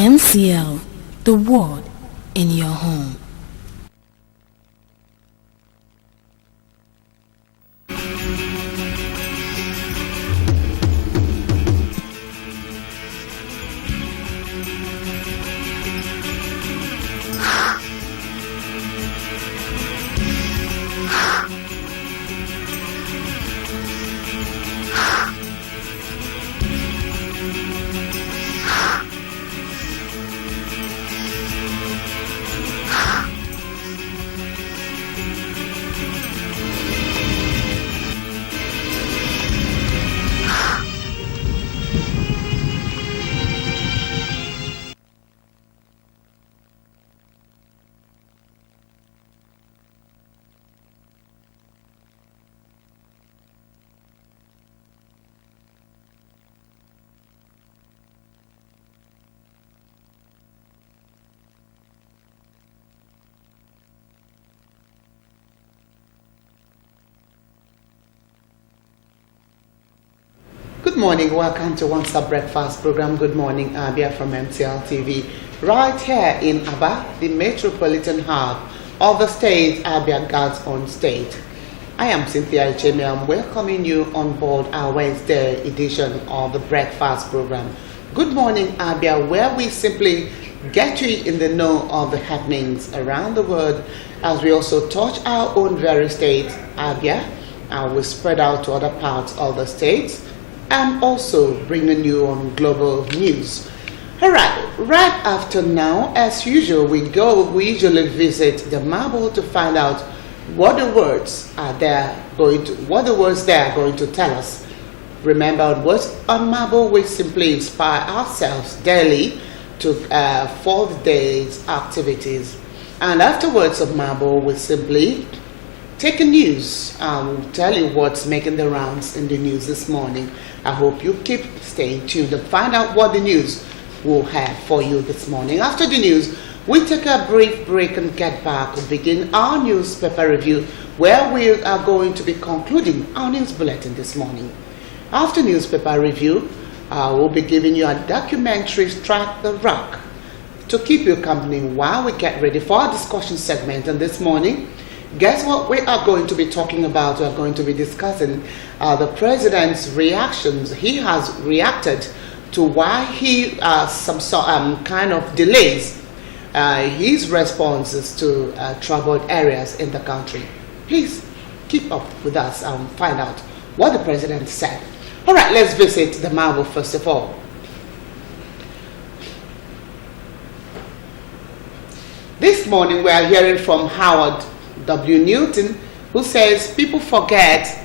MCL, the word in your home. Good morning, welcome to One Stop Breakfast program. Good morning, Abia from MCL TV. Right here in Abia, the metropolitan hub of the state, Abia, God's own state. I am Cynthia Ichemi. I'm welcoming you on board our Wednesday edition of the breakfast program. Good morning, Abia, where we simply get you in the know of the happenings around the world as we also touch our own very state, Abia, and we spread out to other parts of the states, and also bringing you on global news. All right after now, as usual, we usually visit the Marble to find out what the words they are going to tell us. Remember, words on Marble, we simply inspire ourselves daily to for the day's activities. And afterwards of Marble, we simply take a news. We'll tell you what's making the rounds in the news this morning. I hope you keep staying tuned and find out what the news will have for you this morning. After the news, we take a brief break and get back and begin our newspaper review, where we are going to be concluding our news bulletin this morning. After newspaper review, we'll be giving you a documentary, Strike the Rock, to keep you company while we get ready for our discussion segment. And this morning, guess what we are going to be talking about? We are going to be discussing the president's reactions. He has reacted to why he kind of delays his responses to troubled areas in the country. Please keep up with us and find out what the president said. All right, let's visit the Marble first of all. This morning we are hearing from Howard W. Newton, who says people forget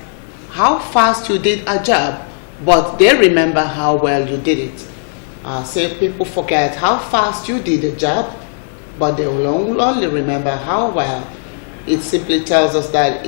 how fast you did a job, but they remember how well you did it. Say people forget how fast you did a job, but they will only remember how well. It simply tells us that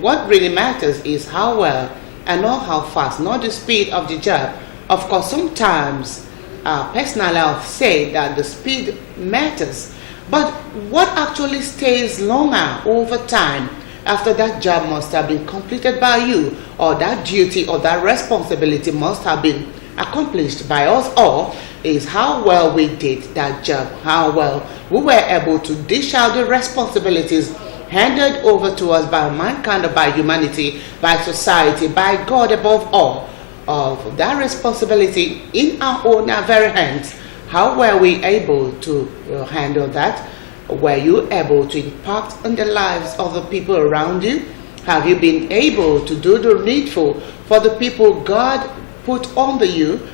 what really matters is how well and not how fast, not the speed of the job. Of course, sometimes personally I'll say that the speed matters, but what actually stays longer over time after that job must have been completed by you, or that duty or that responsibility must have been accomplished by us all, is how well we did that job, how well we were able to dish out the responsibilities handed over to us by mankind, or by humanity, by society, by God above all, of that responsibility in our very hands. How were we able to handle that? Were you able to impact on the lives of the people around you? Have you been able to do the needful for the people God put under you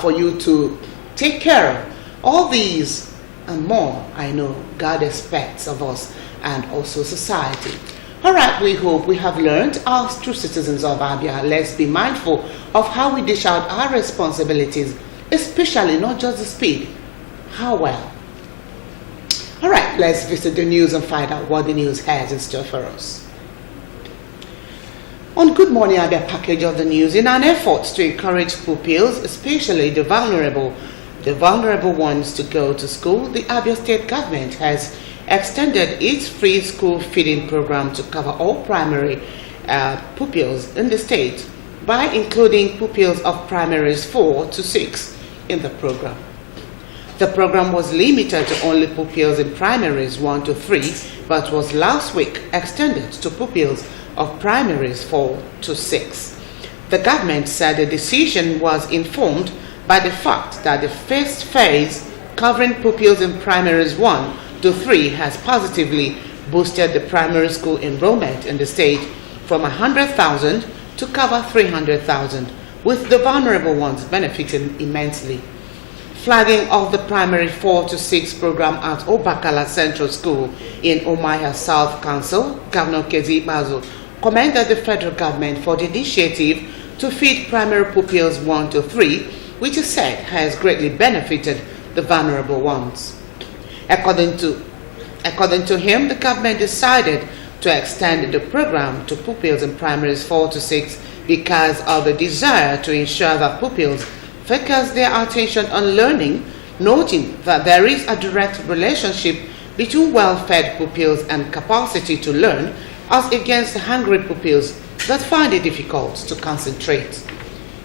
for you to take care of? All these and more, I know God expects of us and also society. All right, we hope we have learned, as true citizens of Abia, let's be mindful of how we dish out our responsibilities, especially not just the speed. How well? All right, let's visit the news and find out what the news has in store for us. On Good Morning Abia package of the news, in an effort to encourage pupils, especially the vulnerable ones, to go to school, the Abia state government has extended its free school feeding program to cover all primary pupils in the state by including pupils of primaries 4 to 6 in the program. The program was limited to only pupils in primaries 1 to 3, but was last week extended to pupils of primaries 4 to 6. The government said the decision was informed by the fact that the first phase, covering pupils in primaries 1 to 3, has positively boosted the primary school enrollment in the state from 100,000 to cover 300,000, with the vulnerable ones benefiting immensely. Flagging of the primary 4 to 6 program at Obakala Central School in Umuahia South Council, Governor Kezi Ikpeazu commended the federal government for the initiative to feed primary pupils 1 to 3, which he said has greatly benefited the vulnerable ones. According to him, the government decided to extend the program to pupils in primaries 4 to 6 because of the desire to ensure that pupils focus their attention on learning, noting that there is a direct relationship between well-fed pupils and capacity to learn, as against hungry pupils that find it difficult to concentrate.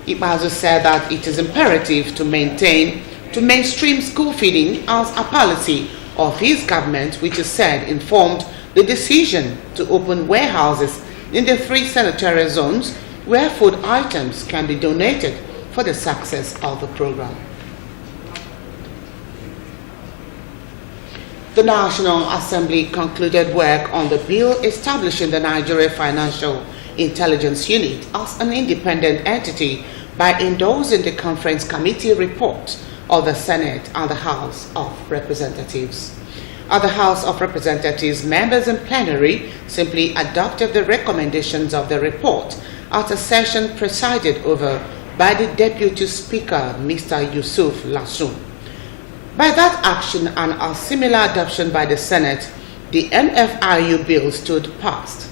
Ikpeazu said that it is imperative to mainstream school feeding as a policy of his government, which is said informed the decision to open warehouses in the 3 senatorial zones where food items can be donated for the success of the program. The National Assembly concluded work on the bill establishing the Nigeria Financial Intelligence Unit as an independent entity by endorsing the Conference Committee report of the Senate and the House of Representatives. At the House of Representatives, members in plenary simply adopted the recommendations of the report at a session presided over by the Deputy Speaker, Mr. Yusuf Lassoum. By that action and a similar adoption by the Senate, the NFIU bill stood passed.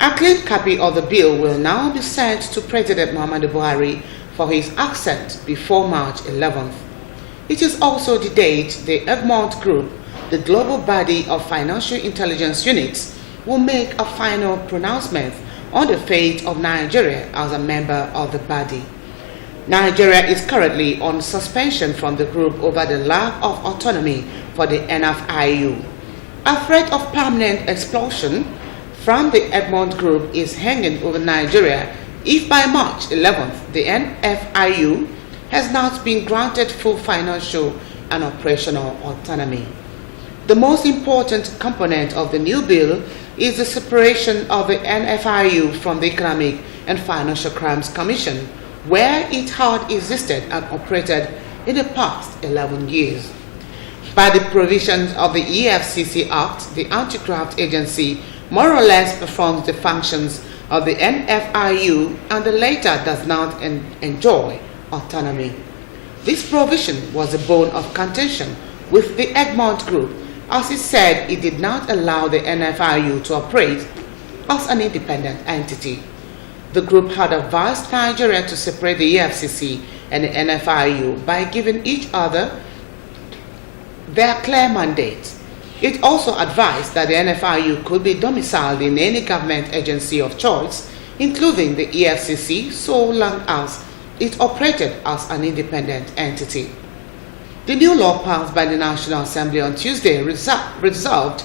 A clean copy of the bill will now be sent to President Muhammadu Buhari for his accent before March 11th. It is also the date the Egmont Group, the global body of financial intelligence units, will make a final pronouncement on the fate of Nigeria as a member of the body. Nigeria is currently on suspension from the group over the lack of autonomy for the NFIU. A threat of permanent expulsion from the Egmont Group is hanging over Nigeria if by March 11th the NFIU has not been granted full financial and operational autonomy. The most important component of the new bill is the separation of the NFIU from the Economic and Financial Crimes Commission, where it had existed and operated in the past 11 years. By the provisions of the EFCC Act, the anti-graft agency more or less performs the functions of the NFIU, and the latter does not enjoy autonomy. This provision was a bone of contention with the Egmont Group, as it said it did not allow the NFIU to operate as an independent entity. The group had advised Nigeria to separate the EFCC and the NFIU by giving each other their clear mandate. It also advised that the NFIU could be domiciled in any government agency of choice, including the EFCC, so long as it operated as an independent entity. The new law passed by the National Assembly on Tuesday resolved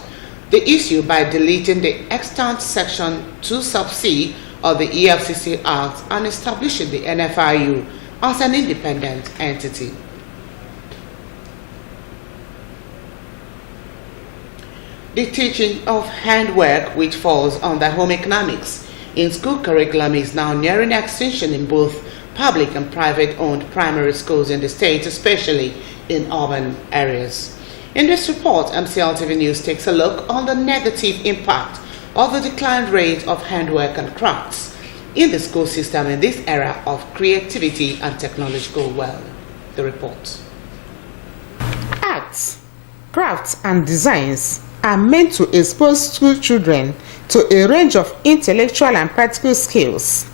the issue by deleting the extant Section 2 sub C of the EFCC Act and establishing the NFIU as an independent entity. The teaching of handwork, which falls under home economics in school curriculum, is now nearing extinction in both public and private-owned primary schools in the state, especially in urban areas. In this report, MCLTV News takes a look on the negative impact of the declined rate of handwork and crafts in the school system in this era of creativity and technological wealth. The report. Arts, crafts, and designs are meant to expose school children to a range of intellectual and practical skills.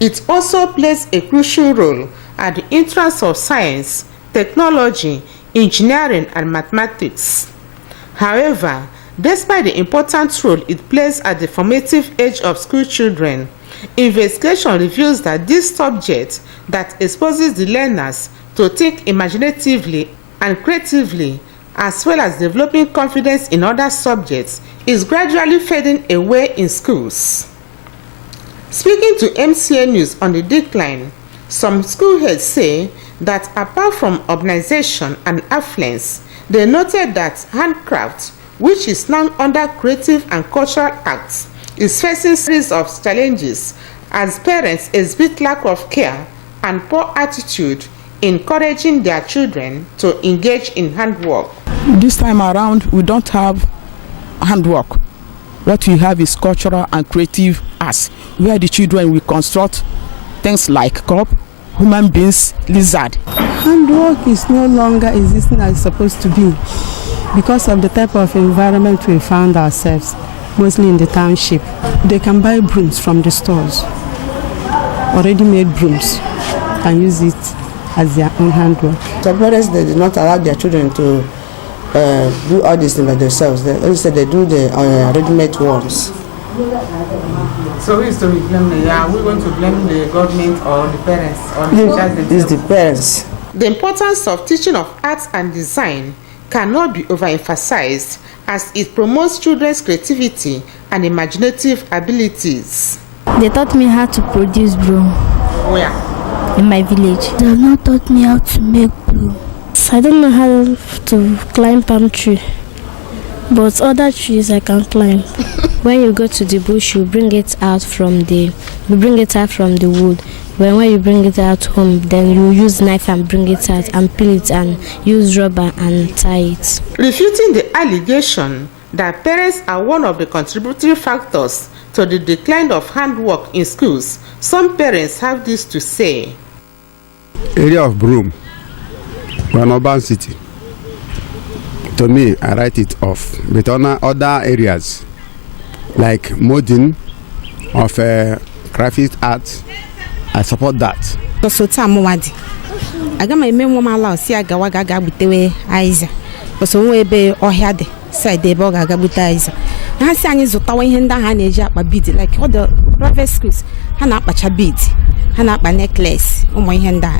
It also plays a crucial role at the entrance of science, technology, engineering, and mathematics. However, despite the important role it plays at the formative age of school children, investigation reveals that this subject that exposes the learners to think imaginatively and creatively, as well as developing confidence in other subjects, is gradually fading away in schools. Speaking to MCA News on the decline, some school heads say that apart from urbanization and affluence, they noted that handcraft, which is now under creative and cultural arts, is facing a series of challenges as parents exhibit lack of care and poor attitude in encouraging their children to engage in handwork. This time around, we don't have handwork. What we have is cultural and creative arts, where the children will construct things like cup, human beings, lizard. Handwork is no longer existing as it's supposed to be because of the type of environment we found ourselves, mostly in the township. They can buy brooms from the stores, already made brooms, and use it as their own handwork. Some parents, they do not allow their children to do all these things by themselves. Instead, they do the ready-made ones. So who is to blame? Are we going to blame the government or the parents? Or It's the parents. The importance of teaching of arts and design cannot be overemphasized as it promotes children's creativity and imaginative abilities. They taught me how to produce broom. Where? In my village. They have not taught me how to make broom. I don't know how to climb palm tree, but other trees I can climb. When you go to the bush, you bring it out from the wood. When you bring it out home, then you use knife and bring it out and peel it and use rubber and tie it. Refuting the allegation that parents are one of the contributory factors to the decline of handwork in schools, some parents have this to say. Area of Broome, we're an urban city. To me, I write it off. But on other areas, like molding of graphic art, I support that. So I got my main woman allow see agawaga butewe aiza. So we be ohiade side de boga gabuta aiza. Na si anyi zutawa ihe nda ha na-eji akpa bead like all the private schools ha na-akpacha bead, ha na-akpa necklace, ụmụ ihe nda.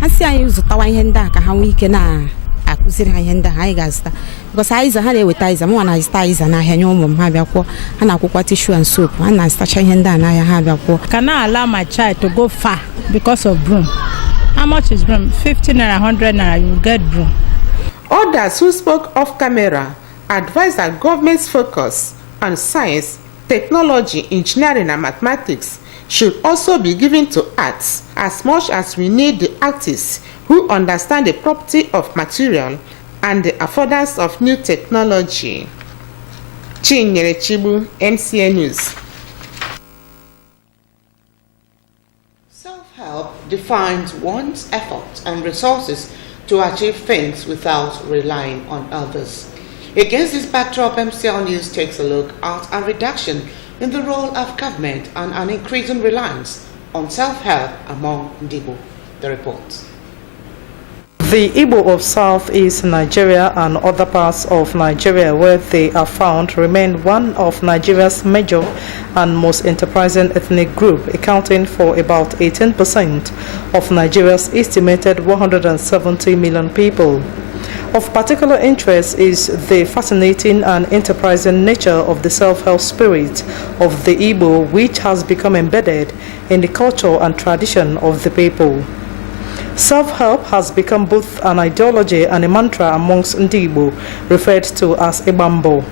Ha si anyi zutawa ihe nda ka ha nwee ike na akụziri ha ihe nda ha ga-azụta. Because aiza ha na-eweta aiza, mụ na azụta aiza na ahịa nye ụmụ m ha bịakwọ, ha na-akwụkwa tissue and soap, ha na-azụtacha ihe nda na ahịa ha bịakwọ. Can I allow my child to go far because of broom? How much is broom? 50 naira, 100 naira, you get broom. Others who spoke off camera advised that government's focus on science, technology, engineering, and mathematics should also be given to arts as much as we need the artists who understand the property of material and the affordance of new technology. Chinyere Chibu, MCA News. Self-help defines one's effort and resources to achieve things without relying on others. Against this backdrop, MCL News takes a look at a reduction in the role of government and an increasing reliance on self-help among Ndibo. The report. The Igbo of Southeast Nigeria and other parts of Nigeria where they are found remain one of Nigeria's major and most enterprising ethnic group, accounting for about 18% of Nigeria's estimated 170 million people. Of particular interest is the fascinating and enterprising nature of the self-help spirit of the Igbo, which has become embedded in the culture and tradition of the people. Self-help has become both an ideology and a mantra amongst Ndibo, referred to as Ibambo.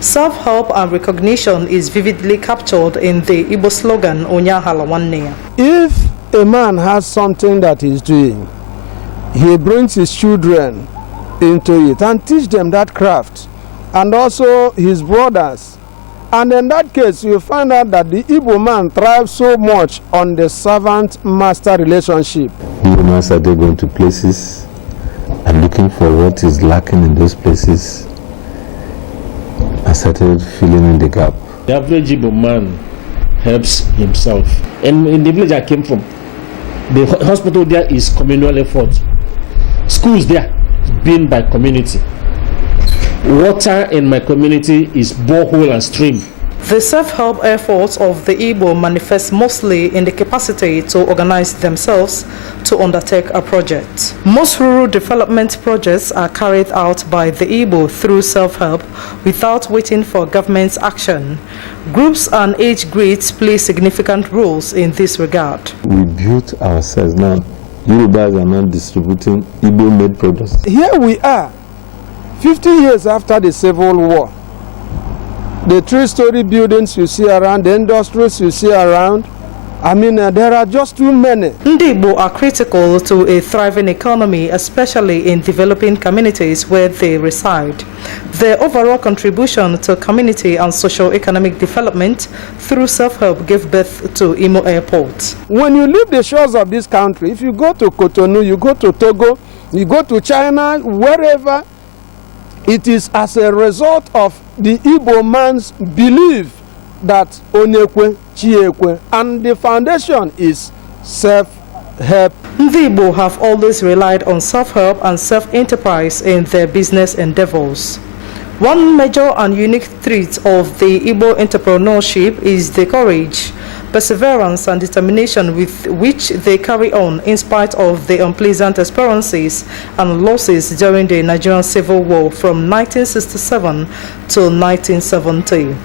Self-help and recognition is vividly captured in the Igbo slogan, Onyahala Wanne. If a man has something that he's doing, he brings his children into it and teach them that craft, and also his brothers. And in that case, you find out that the Igbo man thrives so much on the servant-master relationship. Igbo man started going to places and looking for what is lacking in those places and started filling in the gap. The average Igbo man helps himself. And in the village I came from, the hospital there is communal effort. Schools there, being by community. Water in my community is borehole and stream. The self-help efforts of the Igbo manifest mostly in the capacity to organize themselves to undertake a project. Most rural development projects are carried out by the Igbo through self-help without waiting for government's action. Groups and age grades play significant roles in this regard. We built ourselves. Now, Yorubas are not distributing Igbo-made products. Here we are, 50 years after the Civil War. The three-story buildings you see around, the industries you see around, there are just too many. Ndị Igbo are critical to a thriving economy, especially in developing communities where they reside. Their overall contribution to community and socio-economic development through self-help gave birth to Imo Airport. When you leave the shores of this country, if you go to Cotonou, you go to Togo, you go to China, wherever, it is as a result of the Igbo man's belief that Onekwe, Chiekwe, and the foundation is self-help. The Igbo have always relied on self-help and self-enterprise in their business endeavors. One major and unique trait of the Igbo entrepreneurship is the courage, perseverance, and determination with which they carry on in spite of the unpleasant experiences and losses during the Nigerian Civil War from 1967 to 1970.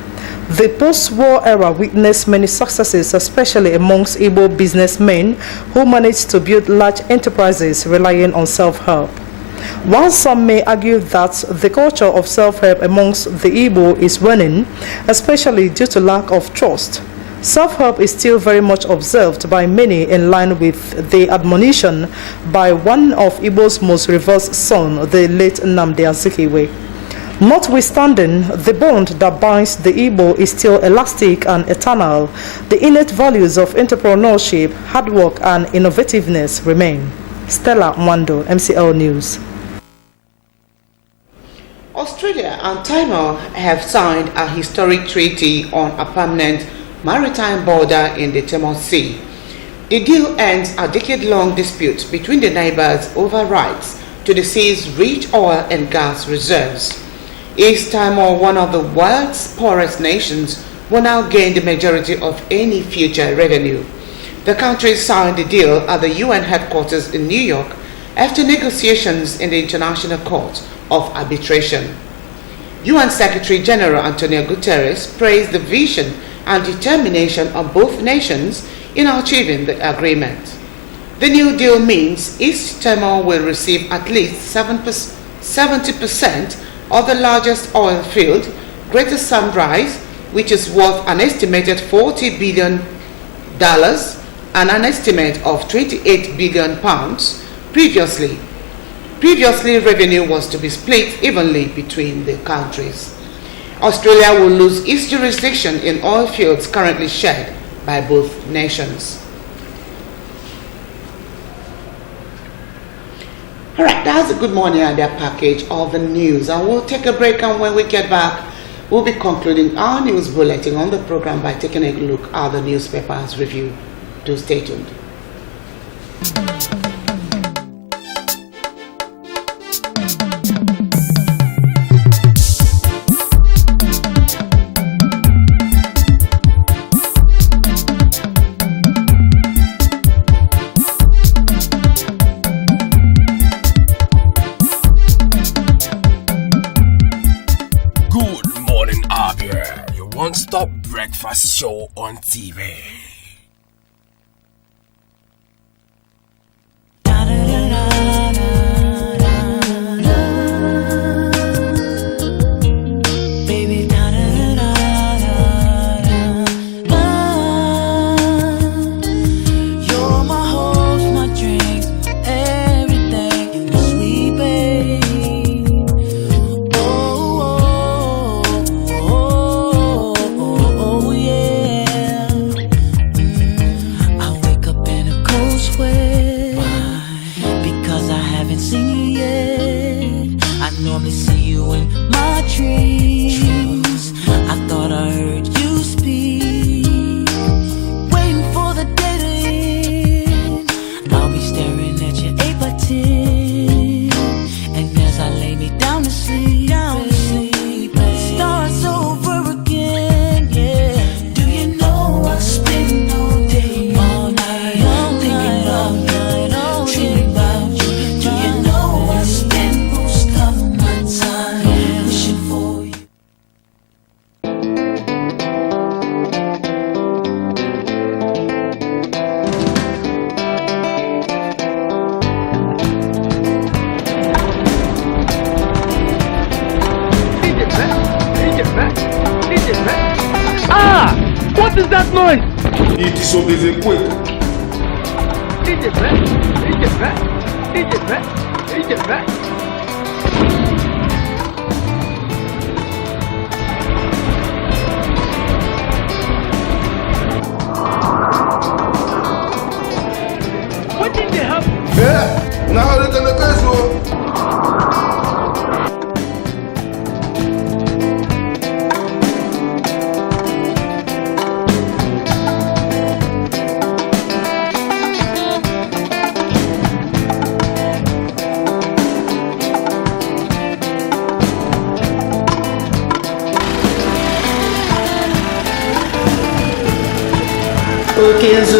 The post-war era witnessed many successes, especially amongst Igbo businessmen who managed to build large enterprises relying on self-help. While some may argue that the culture of self-help amongst the Igbo is waning, especially due to lack of trust, self-help is still very much observed by many in line with the admonition by one of Igbo's most revered sons, the late Nnamdi Azikiwe. Notwithstanding, the bond that binds the Igbo is still elastic and eternal. The innate values of entrepreneurship, hard work, and innovativeness remain. Stella Mwando, MCL News. Australia and Timor have signed a historic treaty on a permanent maritime border in the Timor Sea. The deal ends a decade-long dispute between the neighbors over rights to the sea's rich oil and gas reserves. East Timor, one of the world's poorest nations, will now gain the majority of any future revenue. The country signed the deal at the UN headquarters in New York after negotiations in the International Court of Arbitration. UN Secretary General Antonio Guterres praised the vision and determination of both nations in achieving the agreement. The new deal means East Timor will receive at least 70% of the largest oil field, Greater Sunrise, which is worth an estimated $40 billion and an estimate of £28 billion previously. Previously, revenue was to be split evenly between the countries. Australia will lose its jurisdiction in oil fields currently shared by both nations. All right, that's a Good Morning Abia package of the news. And we'll take a break, and when we get back, we'll be concluding our news bulletin on the program by taking a look at the newspaper's review. Do stay tuned. One-stop breakfast show on TV. Starts over again, yeah. is that noise? It is a quake. What did they happen? Yeah, now look at the case. Okay, so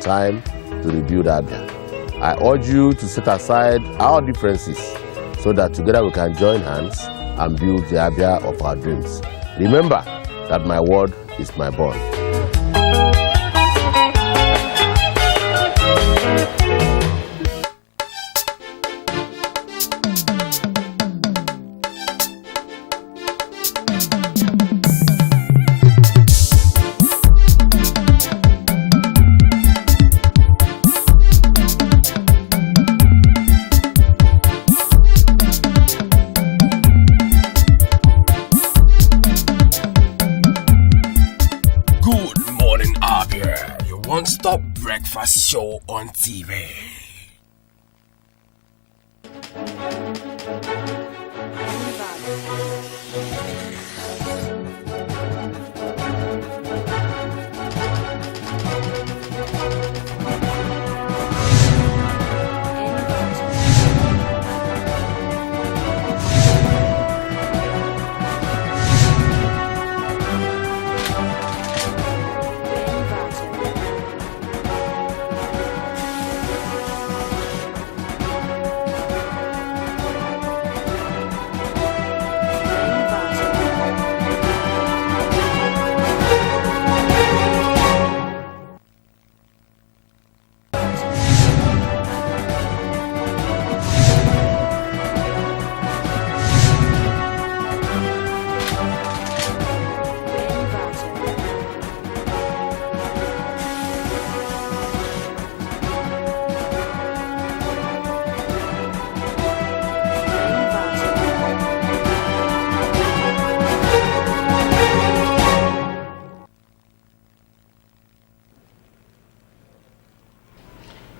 time to rebuild Abia. I urge you to set aside our differences so that together we can join hands and build the Abia of our dreams. Remember that my word is my bond. Good morning, Abia, your one-stop breakfast show on TV.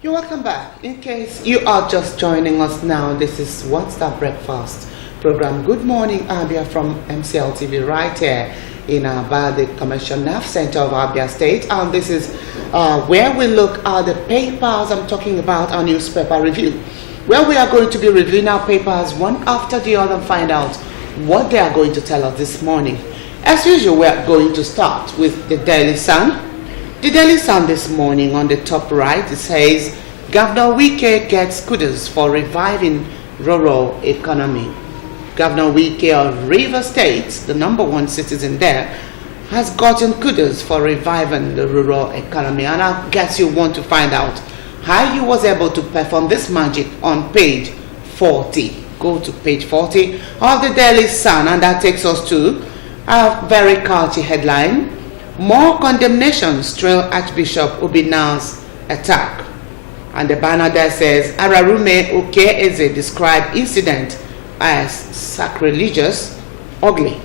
You're welcome back. In case you are just joining us now, this is One Stop Breakfast program. Good morning, Abia, from MCL TV, right here in Abia, the Commercial Nerve Center of Abia State. And this is where we look at the papers. I'm talking about our newspaper review, where we are going to be reviewing our papers one after the other and find out what they are going to tell us this morning. As usual, we are going to start with the Daily Sun. The Daily Sun this morning, on the top right, it says, Governor Wike gets kudos for reviving rural economy. Governor Wike of Rivers State, the #1 citizen there, has gotten kudos for reviving the rural economy. And I guess you want to find out how he was able to perform this magic on page 40. Go to page 40 of the Daily Sun, and that takes us to a very catchy headline. More condemnations trail Archbishop Obina's attack. And the banner there says, Ararume Okeeze described incident as sacrilegious, ugly.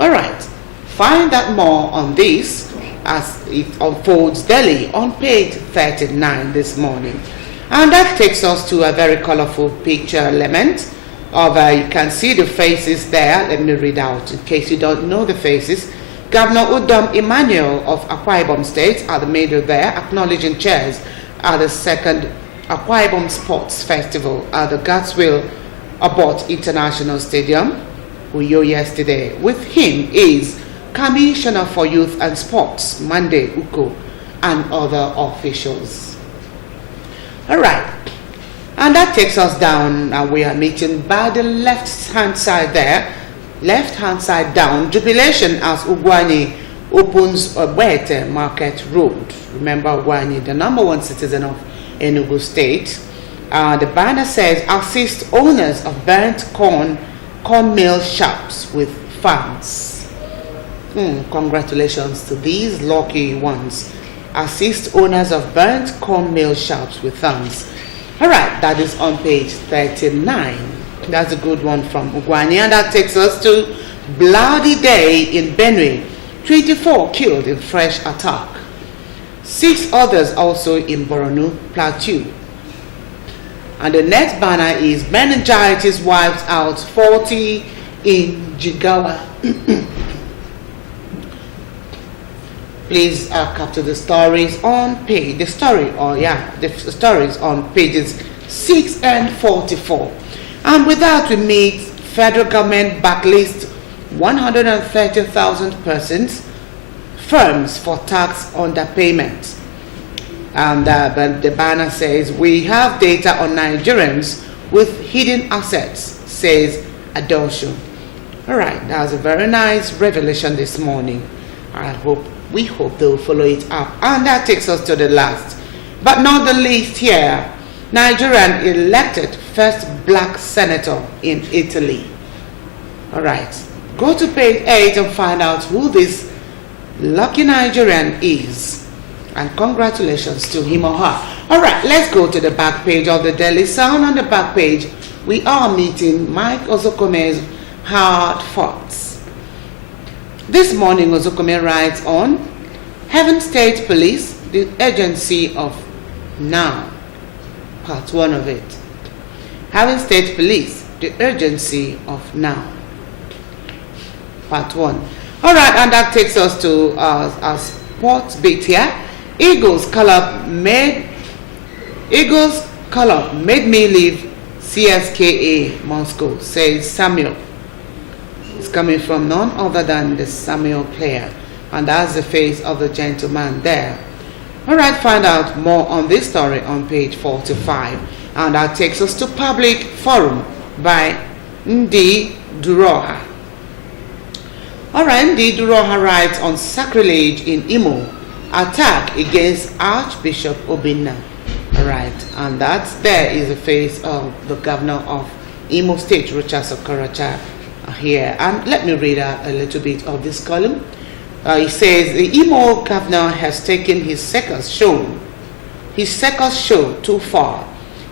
All right, find out more on this as it unfolds daily on page 39 this morning. And that takes us to a very colorful picture element of, you can see the faces there. Let me read out in case you don't know the faces. Governor Udom Emmanuel of Akwa Ibom State are the middle there, acknowledging chairs at the second Akwa Ibom Sports Festival at the Gatswill Abbott International Stadium, Uyo yesterday. With him is Commissioner for Youth and Sports, Monday Uko, and other officials. All right, and that takes us down, and we are meeting by the left-hand side there, left-hand side down, jubilation as Ugwani opens Ogbete Market Road. Remember Ugwani, the #1 citizen of Enugu State. The banner says, assist owners of burnt corn mill shops with funds. Congratulations to these lucky ones. Assist owners of burnt corn mill shops with funds. All right, that is on page 39. That's a good one from Ugwani. And that takes us to Bloody Day in Benue. 24 killed in fresh attack. 6 others also in Borno Plateau. And the next banner is meningitis wipes out 40 in Jigawa. Please capture the stories on page, the stories on pages 6 and 44. And with that, we meet federal government backlist 130,000 persons, firms for tax underpayment. And the banner says, we have data on Nigerians with hidden assets, says Adosho. All right, that's a very nice revelation this morning. We hope they will follow it up. And that takes us to the last, but not the least here. Nigerian elected first black senator in Italy. All right, go to page 8 and find out who this lucky Nigerian is. And congratulations to him or her. All right, let's go to the back page of the Daily Sound. On the back page, we are meeting Mike Ozokome's Hard Facts. This morning, Ozokome writes on Heaven State Police, the agency of now. Part 1 of it. Heaven State Police, the urgency of now. Part 1. All right, and that takes us to our sports bit here. Eagles color made me leave CSKA Moscow, says Samuel. It's coming from none other than the Samuel player, and that's the face of the gentleman there. All right, find out more on this story on page 45, and that takes us to Public Forum by Ndi Duroha. All right, Ndi Duroha writes on sacrilege in Imo, attack against Archbishop Obinna. All right, and there is the face of the governor of Imo State, Rochas Okorocha, here. And let me read a little bit of this column. He says the Imo governor has taken his second show too far.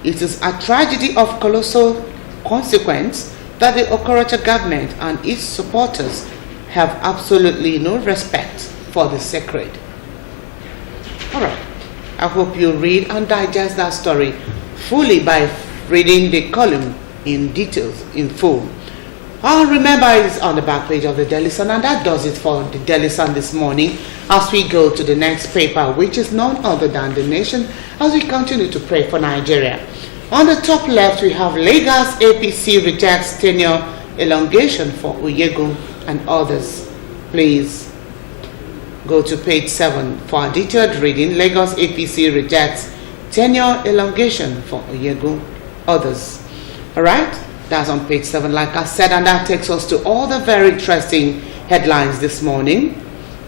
It is a tragedy of colossal consequence that the Okorocha government and its supporters have absolutely no respect for the sacred. All right, I hope you read and digest that story fully by reading the column in details, in full. Remember, it's on the back page of the Daily Sun, and that does it for the Daily Sun this morning as we go to the next paper, which is none other than The Nation, as we continue to pray for Nigeria. On the top left, we have Lagos APC rejects tenure elongation for Oyego and others. Please go to page 7 for a detailed reading. Lagos APC rejects tenure elongation for Oyego, others. All right? That's on page 7, like I said, and that takes us to all the very interesting headlines this morning.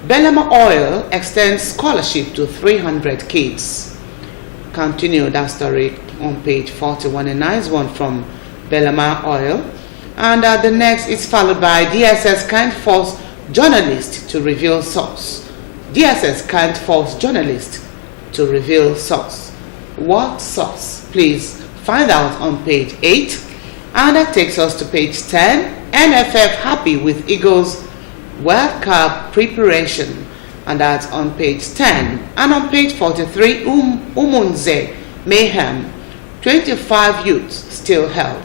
Belema Oil extends scholarship to 300 kids. Continue that story on page 41, a nice one from Belema Oil. And the next is followed by DSS can't force journalist to reveal source. DSS can't force journalist to reveal source. What source? Please find out on page 8. And that takes us to page 10. NFF happy with Eagles World Cup preparation. And that's on page 10. And on page 43, Umunze mayhem. 25 youths still held.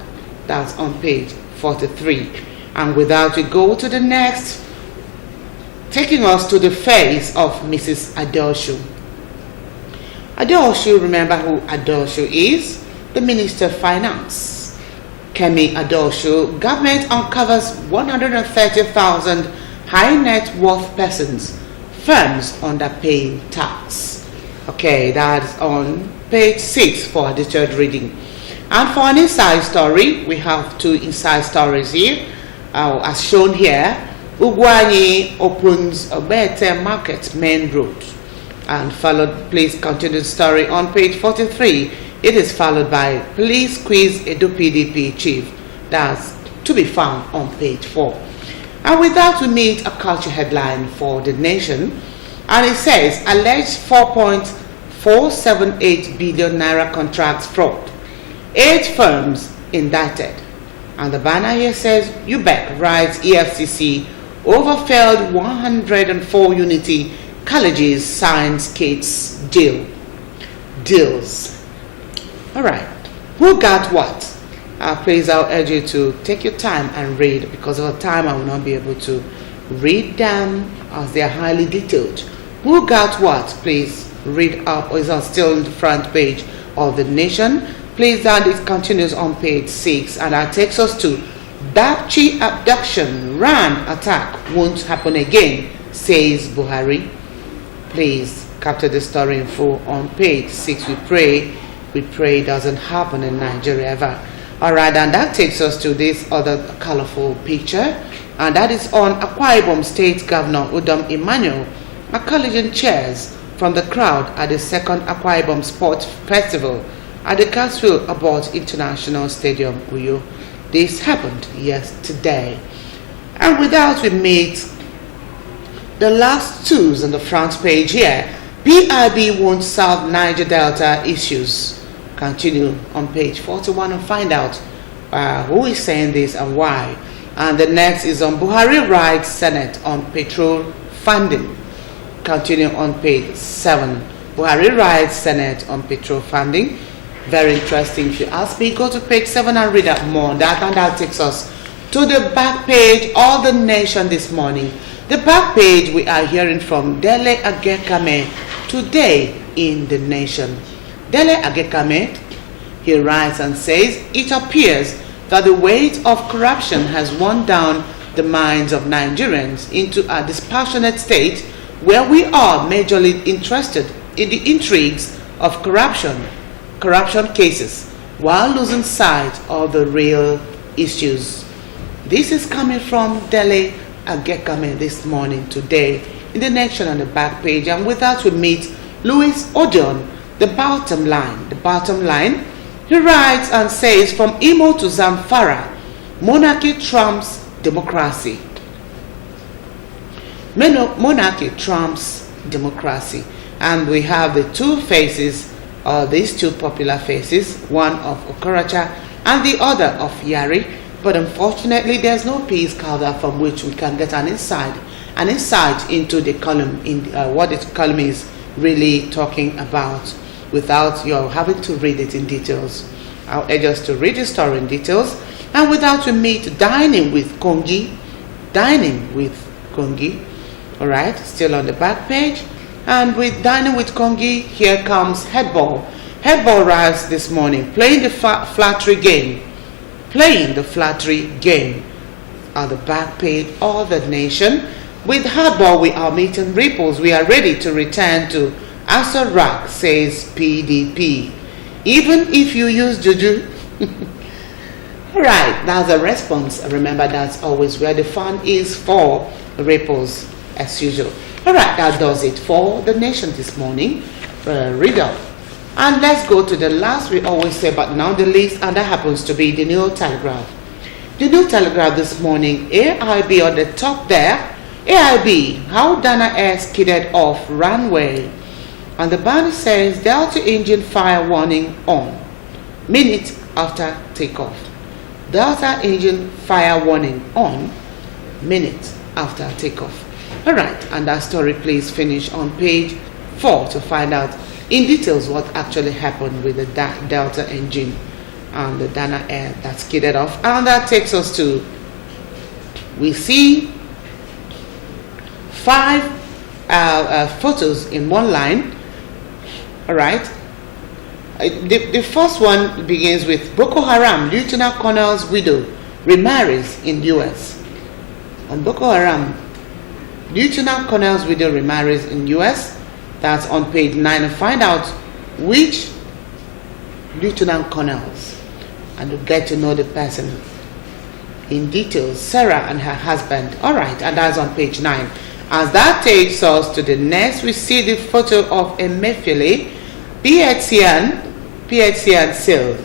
That's on page 43. And with that, we go to the next, taking us to the face of Mrs. Adosho. Adosho, remember who Adosho is? The Minister of Finance. Kemi Adosho, government uncovers 130,000 high net worth persons, firms underpaying tax. Okay, that's on page 6 for the third reading. And for an inside story, we have 2 inside stories here. As shown here, Ugwani opens Obete Market Main Road. And followed, please continue the story on page 43. It is followed by Police Quiz Edo PDP Chief. That's to be found on page 4. And with that, we meet a culture headline for the nation. And it says, alleged 4.478 billion naira contracts fraud. 8 firms indicted. And the banner here says, UBEC writes EFCC over failed 104 Unity Colleges Science Kits deals. All right. Who got what? Please, I'll urge you to take your time and read. Because of the time, I will not be able to read them as they are highly detailed. Who got what? Please read up, or is that still on the front page of the nation? Please, that it continues on page 6, and that takes us to Dapchi abduction, Ran attack won't happen again, says Buhari. Please capture the story in full on page 6. We pray it doesn't happen in Nigeria ever. All right, and that takes us to this other colorful picture, and that is on Akwa Ibom State Governor Udom Emmanuel acknowledging cheers from the crowd at the second Akwa Ibom Sports Festival at the Castle Abort International Stadium, Uyo. This happened yesterday. And with that, we meet the last 2s on the front page here. PIB won't solve Niger Delta issues. Continue on page 41 and find out who is saying this and why. And the next is on Buhari writes Senate on petrol funding. Continue on page 7. Buhari writes Senate on petrol funding. Very interesting. If you ask me, go to page 7 and read up more on that. And that takes us to the back page of the nation this morning. The back page, we are hearing from Dele Agekame today in the nation. Dele Agekame, he writes and says, it appears that the weight of corruption has worn down the minds of Nigerians into a dispassionate state where we are majorly interested in the intrigues of corruption cases, while losing sight of the real issues. This is coming from Dele Agekame this morning, today, in the nation on the back page. And with that, we meet Louis Odion, the bottom line. He writes and says, from Imo to Zamfara, monarchy trumps democracy. Monarchy trumps democracy. And we have the 2 faces, these 2 popular faces, one of Okorocha and the other of Yari. But unfortunately, there's no peace cover from which we can get an insight into the column, what the column is really talking about, without you having to read it in details. I'll urge us to read the story in details. And without we meet dining with Kongi. All right, still on the back page. And with dining with Kongi, here comes Headball. Headball writes this morning, playing the flattery game. On the back page of the nation. With Hardball, we are meeting ripples. We are ready to return to Asarak, says PDP. Even if you use juju. All right, that's a response. Remember, that's always where the fun is for ripples, as usual. All right, that does it for the nation this morning. Read up. And let's go to the last, we always say, but now the least, and that happens to be the New Telegraph. The New Telegraph this morning, AIB on the top there. AIB, how Dana Air skidded off runway. And the banner says, Delta engine fire warning on. Minute after takeoff. Delta engine fire warning on. Minute after takeoff. All right, and that story, please finish on page 4 to find out in details what actually happened with the Delta engine and the Dana Air that skidded off. And that takes us to, we see 5 photos in one line. All right. The first one begins with Boko Haram Lieutenant Colonel's widow remarries in U.S. And Boko Haram Lieutenant Colonel's widow remarries in U.S. That's on page 9, and find out which lieutenant colonels, and you get to know the person in detail, Sarah and her husband. All right, and that's on page 9. As that takes us to the next, we see the photo of Emefiele, PHCN sale,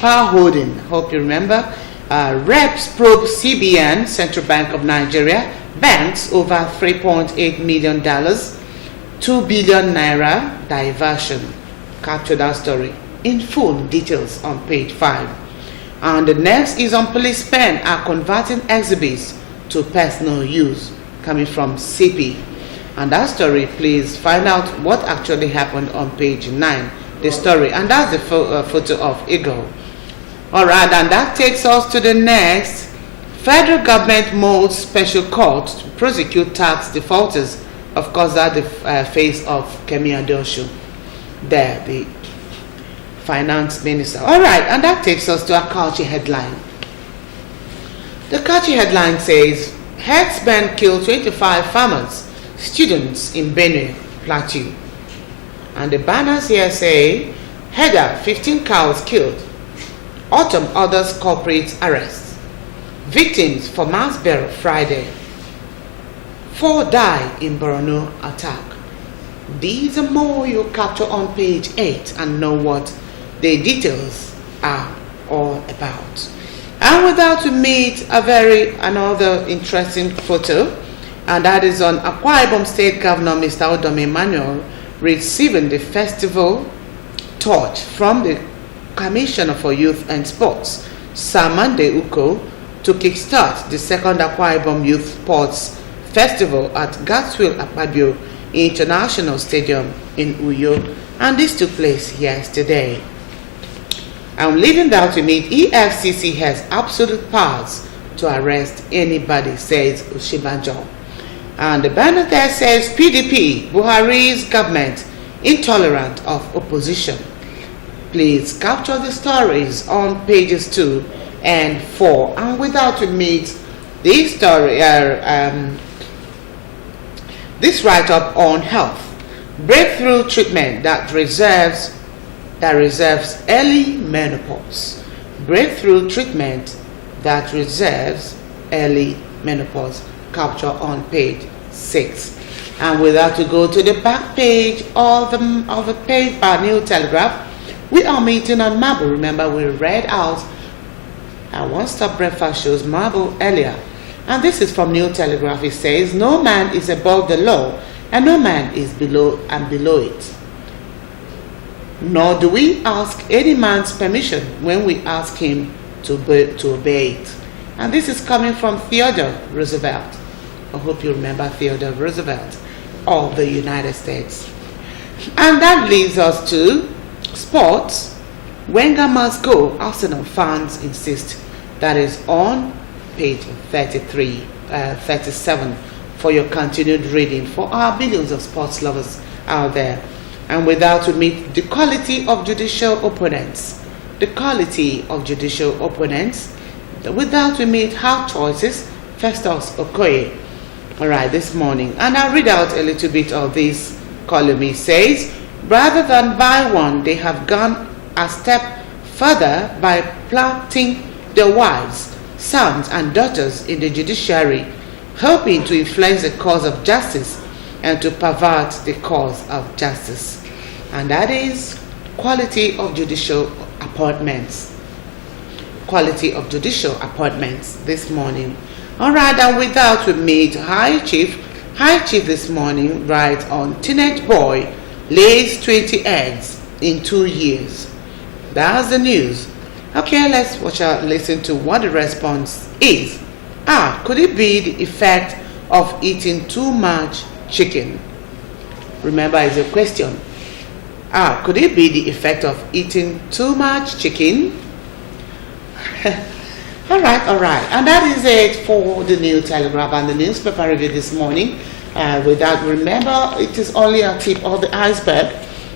power holding. Hope you remember. Reps probe CBN, Central Bank of Nigeria, banks over $3.8 million, 2 billion naira diversion. Capture that story in full details on page 5. And the next is on policemen are converting exhibits to personal use, coming from CP. And that story, please find out what actually happened on page 9, the story. And that's the photo of Eagle. All right, and that takes us to the next. Federal government molds special court to prosecute tax defaulters. Of course, that's the face of Kemi Adosho there, the finance minister. All right, and that takes us to a culture headline. The culture headline says, herdsmen kill 25 farmers, students in Benue Plateau. And the banners here say, header, 15 cows killed. Autumn others culprits arrest. Victims for mass burial Friday. 4 die in Borno attack. These and more you capture on page 8 and know what the details are all about. And with that, we meet another interesting photo, and that is on Akwa Ibom State Governor Mr. Odom Emmanuel receiving the festival torch from the Commissioner for Youth and Sports, Samande Uko, to kickstart the second Akwa Ibom Youth Sports Festival at Gatswill Akpabio International Stadium in Uyo, and this took place yesterday. I'm leaving that to meet EFCC has absolute powers to arrest anybody, says Ushibanjo. And the banner there says PDP, Buhari's government, intolerant of opposition. Please capture the stories on pages 2 and 4. And without to meet this story, this write-up on health, breakthrough treatment that reserves early menopause. Breakthrough treatment that reserves early menopause. Capture on page 6. And without to go to the back page of the paper New Telegraph, we are meeting on Marble. Remember, we read out our one-stop breakfast shows Marble earlier. And this is from New Telegraph. It says, no man is above the law, and no man is below it. Nor do we ask any man's permission when we ask him to obey it. And this is coming from Theodore Roosevelt. I hope you remember Theodore Roosevelt of the United States. And that leads us to sports. Wenger must go, Arsenal fans insist. That is on page 37 for your continued reading for our billions of sports lovers out there. And without to meet the quality of judicial opponents, without to meet hard choices, Festus Okoye. All right, this morning, and I'll read out a little bit of this column. It says, rather than buy one, they have gone a step further by planting their wives, sons and daughters in the judiciary, hoping to influence the cause of justice and to pervert the cause of justice. And that is quality of judicial appointments. Quality of judicial appointments this morning. All right, and without we meet High Chief this morning writes on teenage boy lays 20 eggs in 2 years. That's the news. Okay, let's listen to what the response is. Could it be the effect of eating too much chicken? Remember, it's a question. Could it be the effect of eating too much chicken? All right. And that is it for the New Telegraph and the newspaper review this morning. Remember, it is only a tip of the iceberg.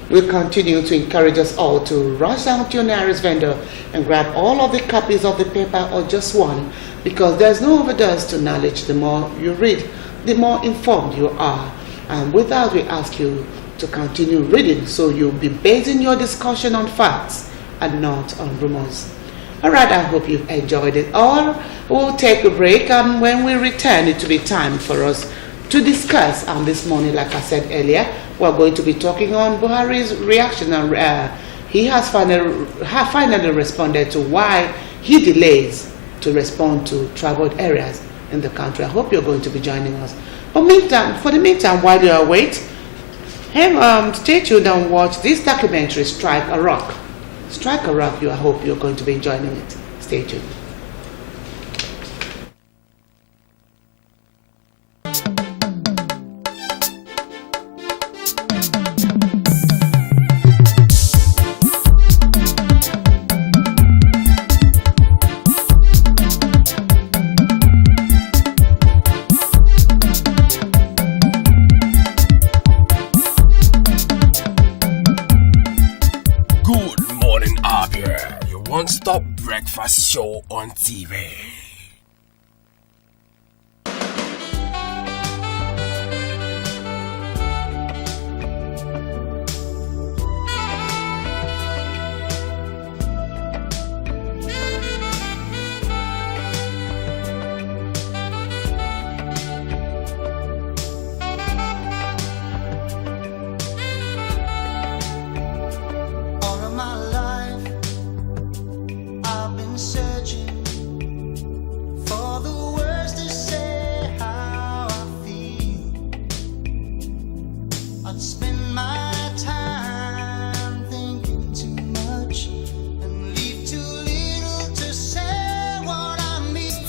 We'll continue to encourage us all to rush down to your nearest vendor and grab all of the copies of the paper or just one, because there's no overdose to knowledge. The more you read, the more informed you are. And with that, we ask you to continue reading so you'll be basing your discussion on facts and not on rumors. Alright, I hope you've enjoyed it all. We'll take a break, and when we return, it will be time for us to discuss. And this morning, like I said earlier, we're going to be talking on Buhari's reaction. And he has finally responded to why he delays to respond to troubled areas in the country. I hope you're going to be joining us. But for the meantime, while you await, stay tuned and watch this documentary, Strike a Rock. Strike a Rock, I hope you're going to be enjoying it. Stay tuned. One-stop breakfast show on TV.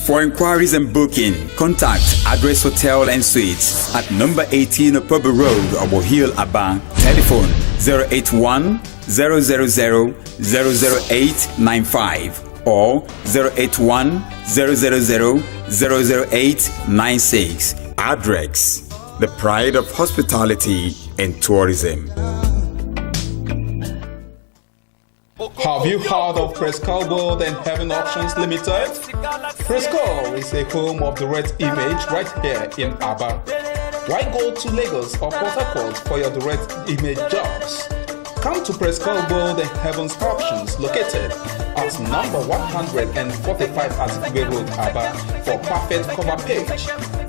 For inquiries and booking, contact Address Hotel and Suites at number 18 Opobo Road, Obo Hill, Aba. Telephone 081 000 00895 or 081 000 00896. Address, the pride of hospitality and tourism. Have you heard of Prescal World and Heaven Options Limited? Prescal is a home of the direct image right here in Abia. Why go to Lagos or Port Harcourt for your direct image jobs? Come to Prescal World and Heaven's Options, located at number 145 Azikiwe Road, Abia, for perfect cover page,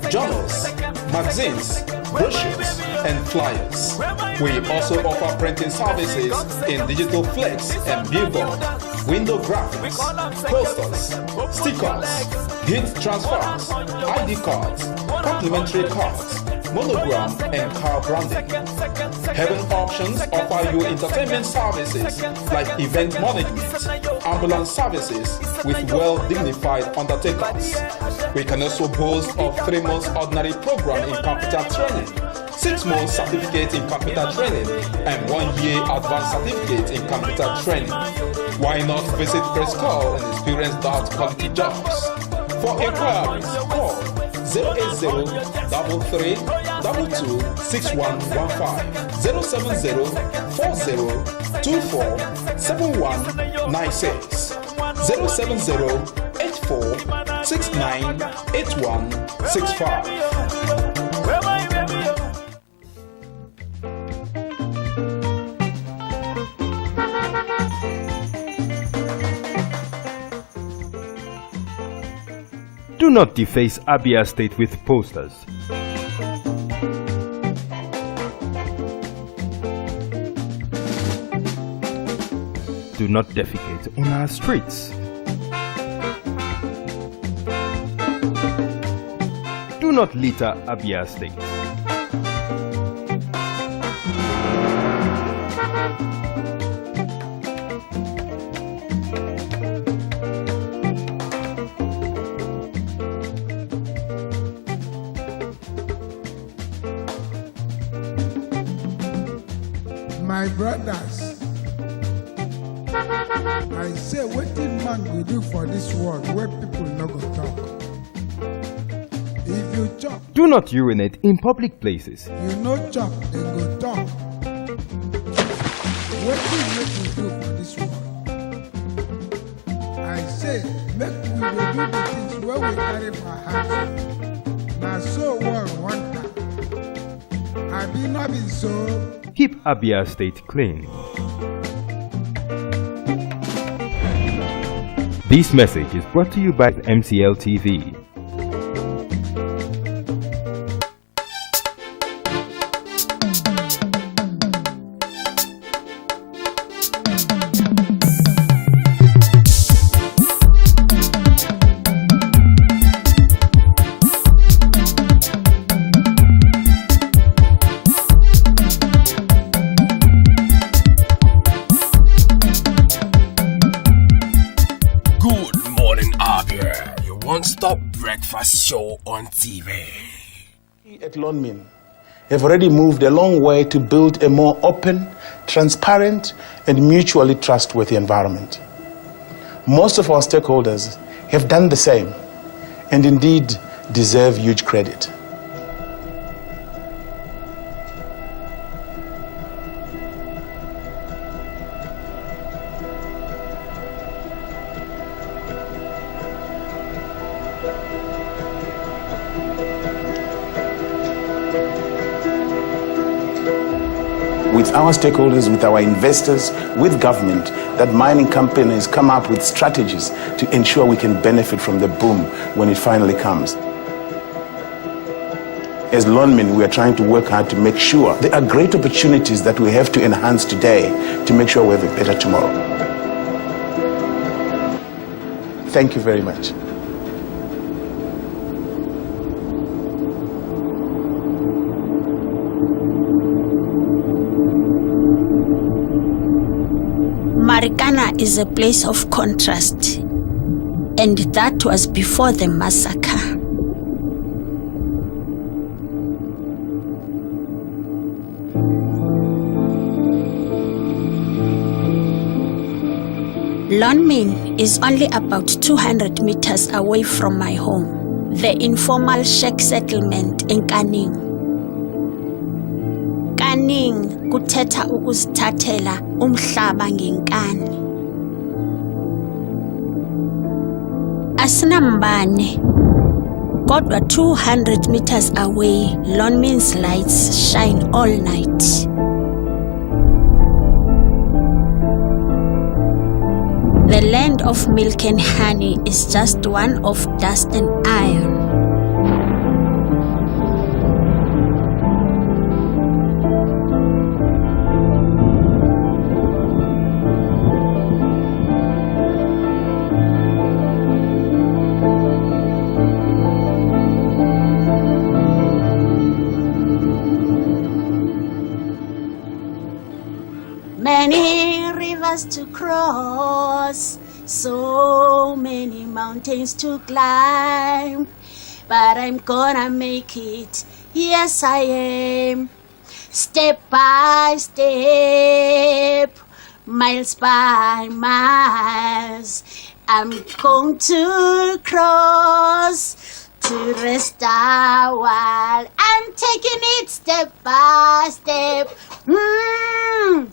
journals, magazines, brochures, and flyers. We also offer printing services in digital flex and billboard, window graphics, posters, stickers, heat transfers, ID cards, complimentary cards, monogram, and car branding. Heaven Options offer you entertainment services like event management, ambulance services with well-dignified undertakers. We can also boast of 3 months ordinary program in computer training, 6 months certificate in computer training, and 1 year advanced certificate in computer training. Why not visit Prescal and experience that quality jobs? For inquiries, call 080-3322-6115, 070-4024-7196, 070-8469-8165. Do not deface Abia State with posters. Do not defecate on our streets. Do not litter Abia State. My brothers, I say wetin man go do for this world where people no go talk. If you chop, Do not urinate in public places. you no chop, dem go talk. Wetin make we do for this world? I say make we dey do the things wey we carry for heart. Na so world want am. I be not be so. Keep Abia State clean. This message is brought to you by MCL TV. Good morning, Abia. Your one-stop breakfast show on TV. At Lonmin have already moved a long way to build a more open, transparent, and mutually trustworthy environment. Most of our stakeholders have done the same and indeed deserve huge credit. With our stakeholders, with our investors, with government, that mining companies come up with strategies to ensure we can benefit from the boom when it finally comes. As Lonmin, we are trying to work hard to make sure there are great opportunities that we have to enhance today to make sure we have a better tomorrow. Thank you very much. Marikana is a place of contrast, and that was before the massacre. Lonmin is only about 200 meters away from my home, the informal Shek settlement in Kaning. Kaning kuthetha ukuzithathela umhlaba ngenkani. Asinambane, kodwa 200 meters away, Lonmin's lights shine all night. The land of milk and honey is just one of dust and iron. Many rivers to cross, so many mountains to climb, but I'm gonna make it, yes I am, step by step, miles by miles, I'm going to cross to rest a while. I'm taking it step by step,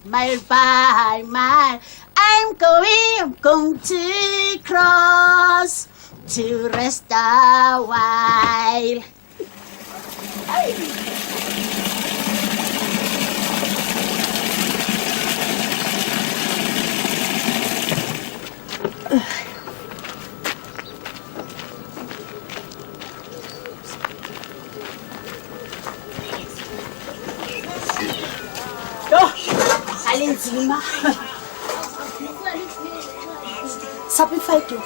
mile by mile. I'm going to cross to rest a while. Alinzima. Sabi fighting.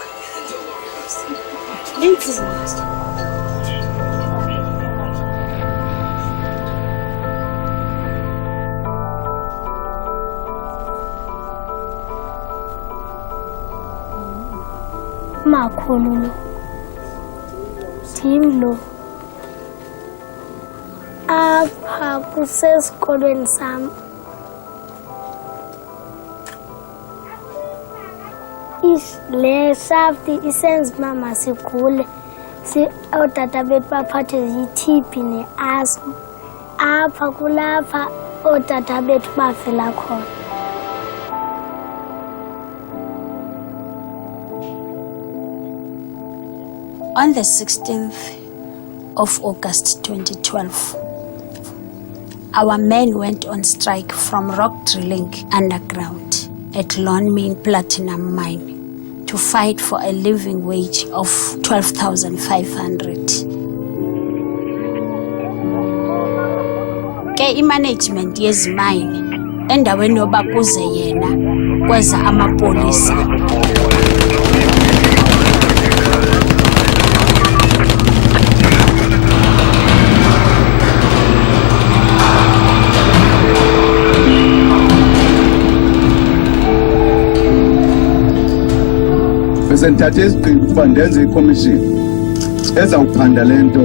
Linzima. Makhulu Tim lo apha kusesikolweni sam le shafti isenza mama sigule otata bethu baphathwe yi-TB ne-asthma apha kulapha otata bethu bavela khona. On the 16th of August 2012, our men went on strike from rock drilling underground at Lonmin Platinum Mine to fight for a living wage of 12,500. Ke i-management yezimine endaweni yoba kuze yena kweza amapolisa. Besenthathe isigqibo ndenze ikomishini ezawuphanda le nto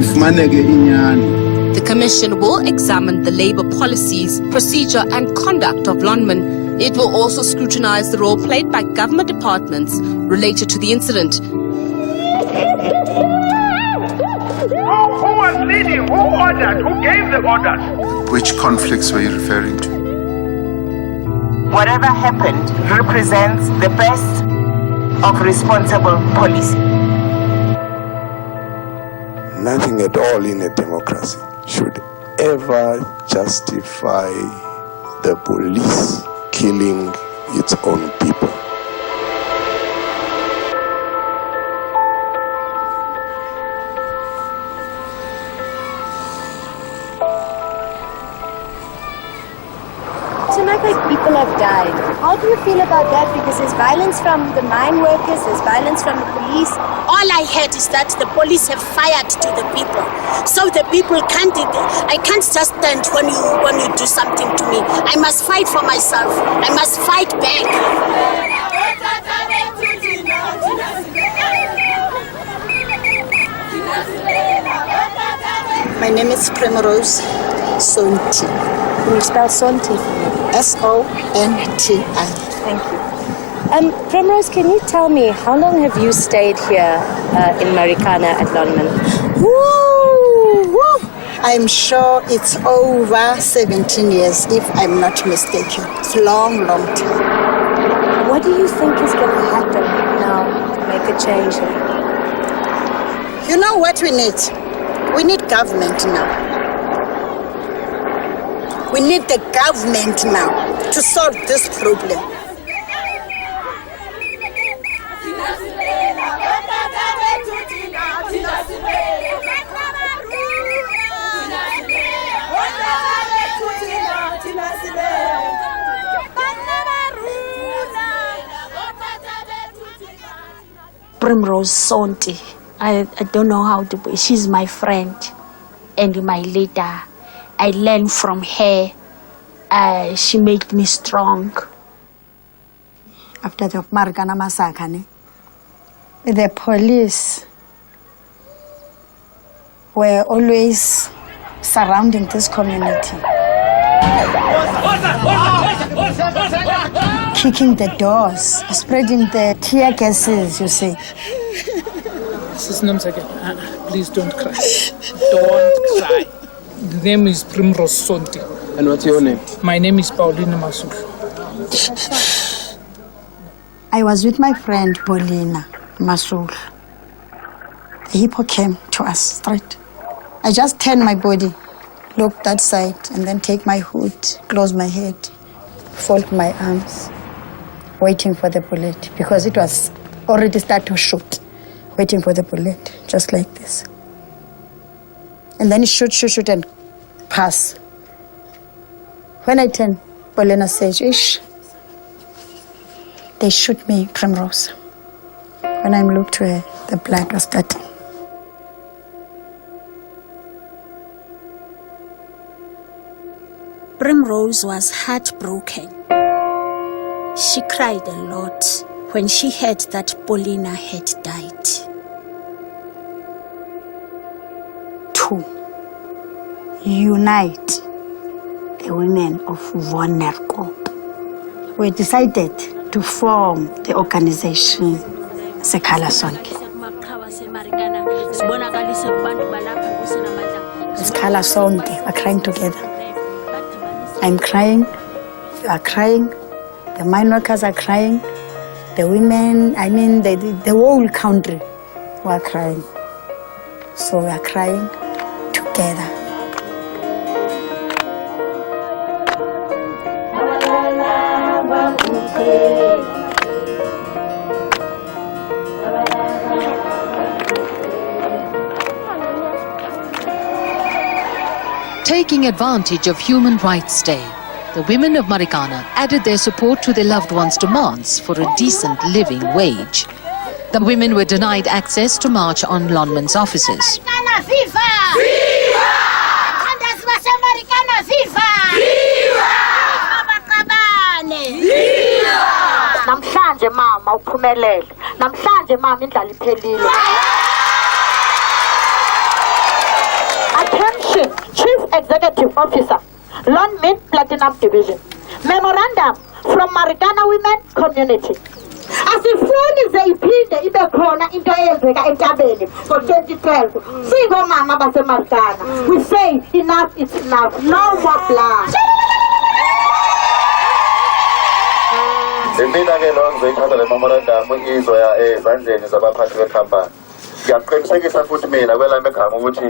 ifumaneke inyani. The Commission will examine the labour policies, procedure and conduct of Lonmin. It will also scrutinise the role played by government departments related to the incident. Who was leading? Who ordered? Who gave the orders? Which conflicts were you referring to? Whatever happened represents the best of responsible policy. Nothing at all in a democracy should ever justify the police killing its own people. Tonight, people have died. How do you feel about that? Because there's violence from the mine workers, there's violence from the police. All I heard is that the police have fired to the people. So the people can't, I can't just stand when you do something to me. I must fight for myself. I must fight back. My name is Primrose Sonti. Can you spell Sonti? S-O-N-T-I. Thank you. Primrose, can you tell me how long have you stayed here in Marikana at Lonmin? Woo! I'm sure it's over 17 years, if I'm not mistaken. It's a long, long time. What do you think is going to happen now to make a change here? You know what we need? We need government now. We need the government now to solve this problem. Primrose Sonti. I don't know how to. She's my friend and my leader. I learned from her. She made me strong. After the Marikana massacre, the police were always surrounding this community, kicking the doors, spreading the tear gases, you see. Mrs. Namsaka, please don't cry. Don't cry. The name is Primrose Sonti. And what's your name? My name is Paulina Masul. I was with my friend Paulina Masul. The hippo came to us straight. I just turned my body, look that side, and then take my hood, close my head, fold my arms, waiting for the bullet, because it was already started to shoot, waiting for the bullet, just like this. And then it shoot, and pass. When I turned, Paulina says, "Ish, they shoot me, Primrose." When I looked to her, the blood was starting. Primrose was heartbroken. She cried a lot when she heard that Paulina had died. To unite the women of Wonerkop, we decided to form the organization Sekhala Sonke. Sekhala Sonke, we're crying together. I'm crying, you are crying, the mine workers are crying, the women, the whole country were crying. So we are crying together. Taking advantage of Human Rights Day, the women of Marikana added their support to their loved ones' demands for a decent living wage. The women were denied access to march on Lonman's offices. Namhlanje mama uphumelele. Namhlanje mama indlala iphelile. Attention, Chief Executive Officer, Lonmin Platinum Division. Memorandum from Marikana Women Community. Asifuni ze iphinde ibe khona into eyenzeka eNtabeni ngo-2012. Singomama baseMarikana. We say enough is enough. No more blood. Mina ke lo ngizoyithatha le memorandum izoya ezandleni zabaphathi bekhampani. Ngiyaqinisekisa futhi mina kwelami egama ukuthi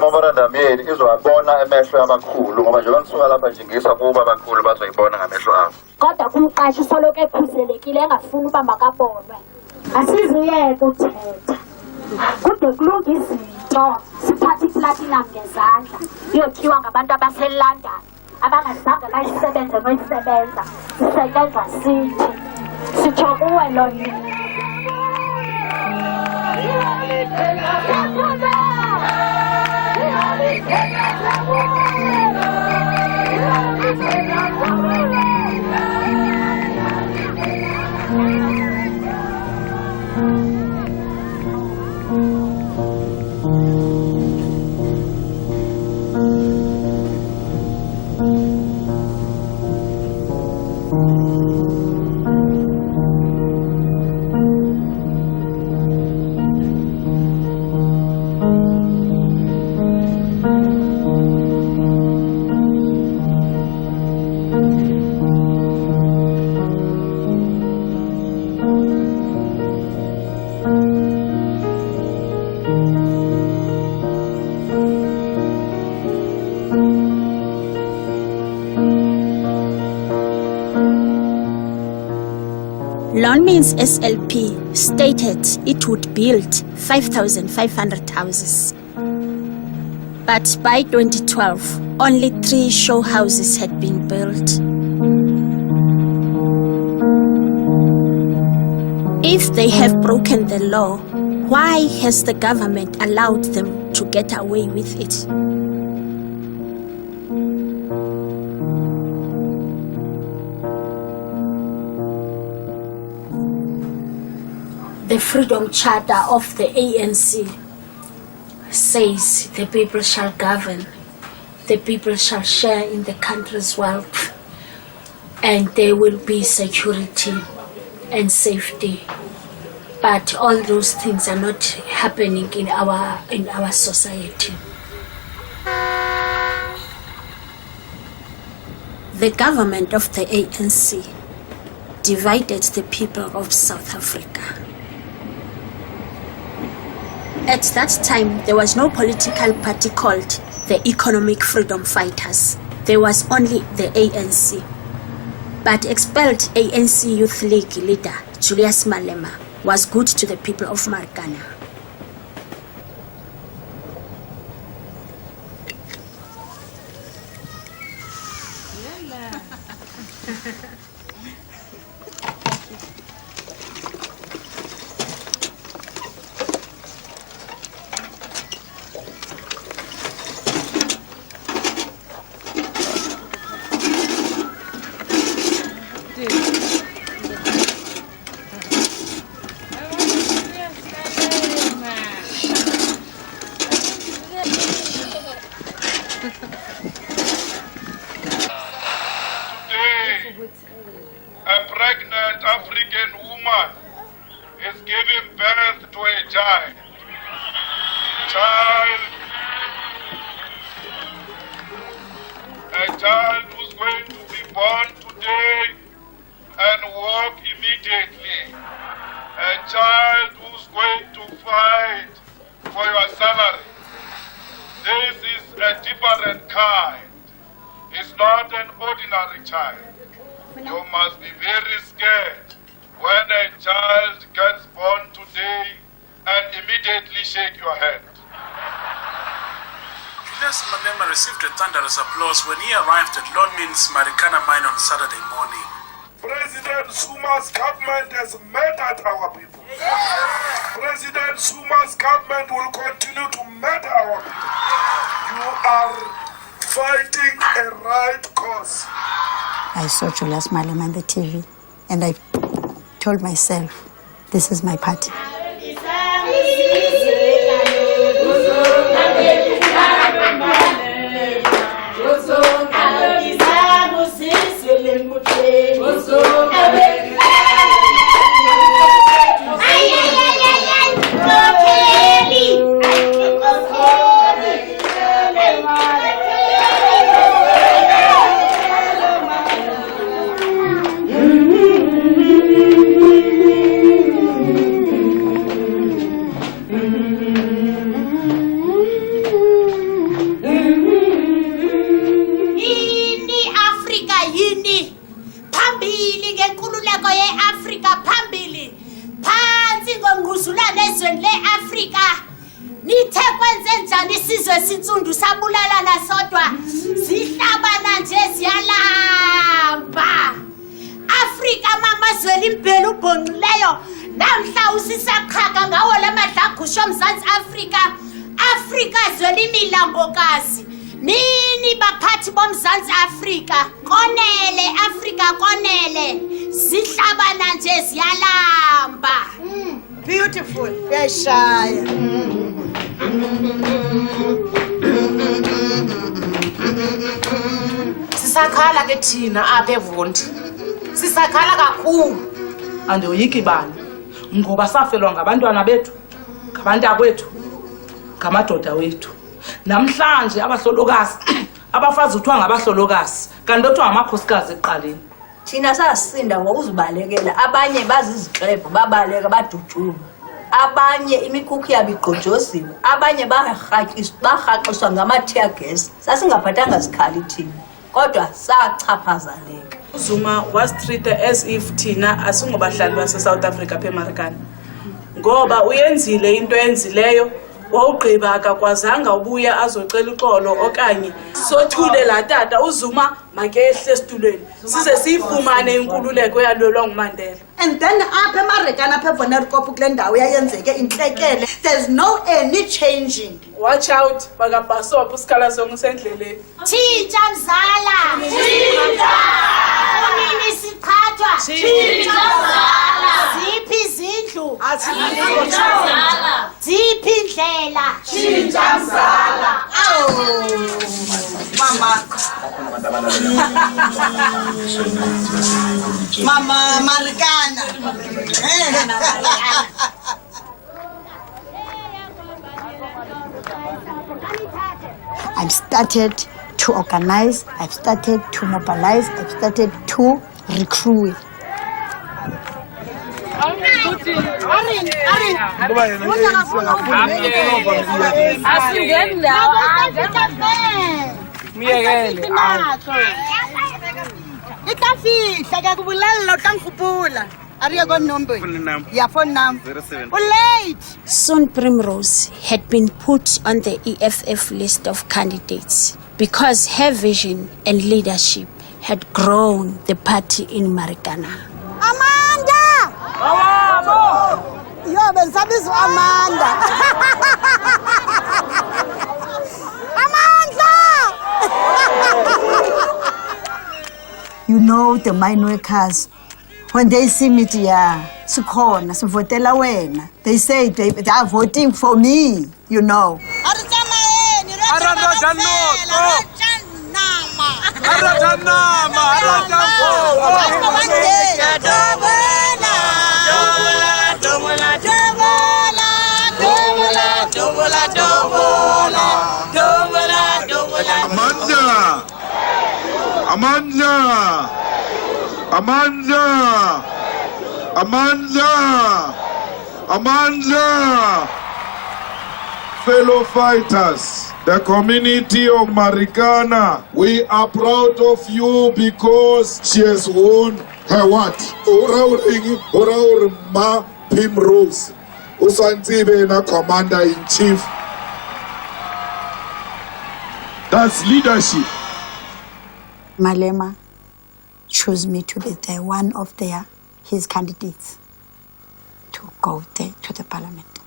memorandum yeni izowabona emehlo amakhulu ngoba njengoba ngisuka lapha nje ngiyiswa kuba abakhulu bazoyibona ngamehlo abo. Kodwa kumqashi soloko ekhuselekile engafuni uba makabonwe. Asizuyeke uthetha. Kude kulunge izinto siphathe iplatinum ngezandla iyothiwa ngabantu abaseLondon abangazange bayisebenze noyisebenza sisebenza sithi sitsho kuwe Lonmin. Lonmin's SLP stated it would build 5,500 houses. But by 2012, only 3 show houses had been built. If they have broken the law, why has the government allowed them to get away with it? The Freedom Charter of the ANC says the people shall govern, the people shall share in the country's wealth, and there will be security and safety. But all those things are not happening in our society. The government of the ANC divided the people of South Africa. At that time, there was no political party called the Economic Freedom Fighters. There was only the ANC. But expelled ANC Youth League leader Julius Malema was good to the people of Marikana. A pregnant African woman is giving birth to a child. A child who's going to be born today and walk immediately. A child who's going to fight for your salary. This is a different kind. It's not an ordinary child. You must be very scared when a child gets born today and immediately shake your hand. Malema received a thunderous applause when he arrived at Lonmin's Marikana mine on Saturday morning. President Zuma's government has murdered our people. President Zuma's government will continue to murder our people. You are fighting a right cause. I saw Julius Malema on the TV, and I told myself, this is my party. Nini baphathi bomzansi Afrika konele Afrika konele zihlabana nje ziyalamba. Beautiful yashaya. Sisakhala ke thina apha eVundi. Sisakhala kakhulu. Andoyiki bani ngoba safelwa ngabantwana bethu, ngabantakwethu, ngamadoda wethu. Namhlanje abahlolokazi abafazi uthiwa ngabahlolokazi kanti othiwa ngamakhosikazi eqaleni. Thina sasinda ngokuzibalekela, abanye bazizixhebo babaleka badutshuma, abanye imikhukhu yabo igqojosiwe, abanye barhaxiswa ngama-tear gas. Sasingaphathanga sikhali thina kodwa sachaphazaleka. Zuma was treated as if thina asingobahlali base-South Africa apha eMarikana ngoba uyenzile into enzileyo wawugqiba akakwazanga ubuya azocela uxolo okanye sothule la tata uZuma makehle esitulweni size siyifumane inkululeko yalolwa nguMandela. And then apha eMarikana apha eVonderkop kule ndawo yayenzeke intlekele. There's no any changing. Watch out bakabhasopha usikhala sonke sendleleni. Tshintsha mzala. Tshintsha. Nini siqhathwa. Tshintsha mzala. Ziphi izindlu. Tshintsha mzala. Ziphi indlela. Tshintsha mzala. Mama. Mama Marikana. I've started to organize, I've started to mobilize, I've started to recruit. Soon Primrose had been put on the EFF list of candidates because her vision and leadership had grown the party in Marikana. Amanda! Yo, bensabizo Amanda. Amanda! You know, the mine workers, when they see me here, they say they are voting for me, you know. Amanda! Fellow fighters, the community of Marikana, we are proud of you because she has won her what? Ma Primrose, Usantibe na Commander-in-Chief. That's leadership. Malema chose me to be one of his candidates to go there to the parliament.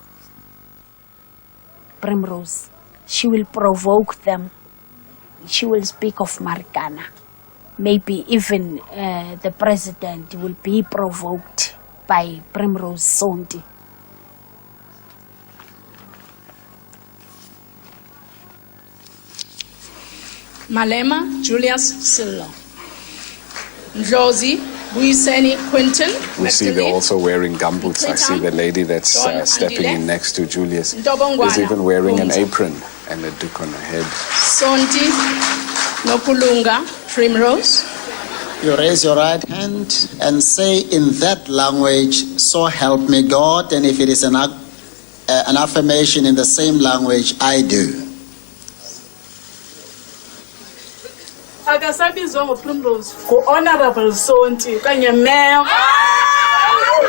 Primrose, she will provoke them. She will speak of Marikana. Maybe even the president will be provoked by Primrose Sonti. Malema Julius Sillo. Ndlozi Buyiseni Quinton. We see they're also wearing gumboots. I see the lady that's stepping in next to Julius is even wearing an apron and a duke on her head. Sonti Nokulunga Primrose. You raise your right hand and say in that language, so help me God, and if it is an affirmation in the same language, I do. Akasabizwa ngoPrimrose ngo-Honorable Sonti kanye Mayor.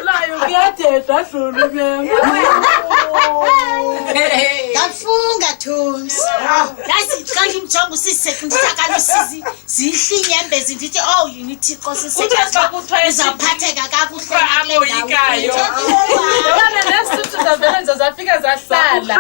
Layo kuyadeda dlulu Kafunga Thums. Yazi xa ngimjonga usiseke ndisakala usizi zihlinyembe zindithi oh unity kosiseke uzaphatheka kakuhle aboyikayo. Yona nesithuthi zavelenza zafika zahlala.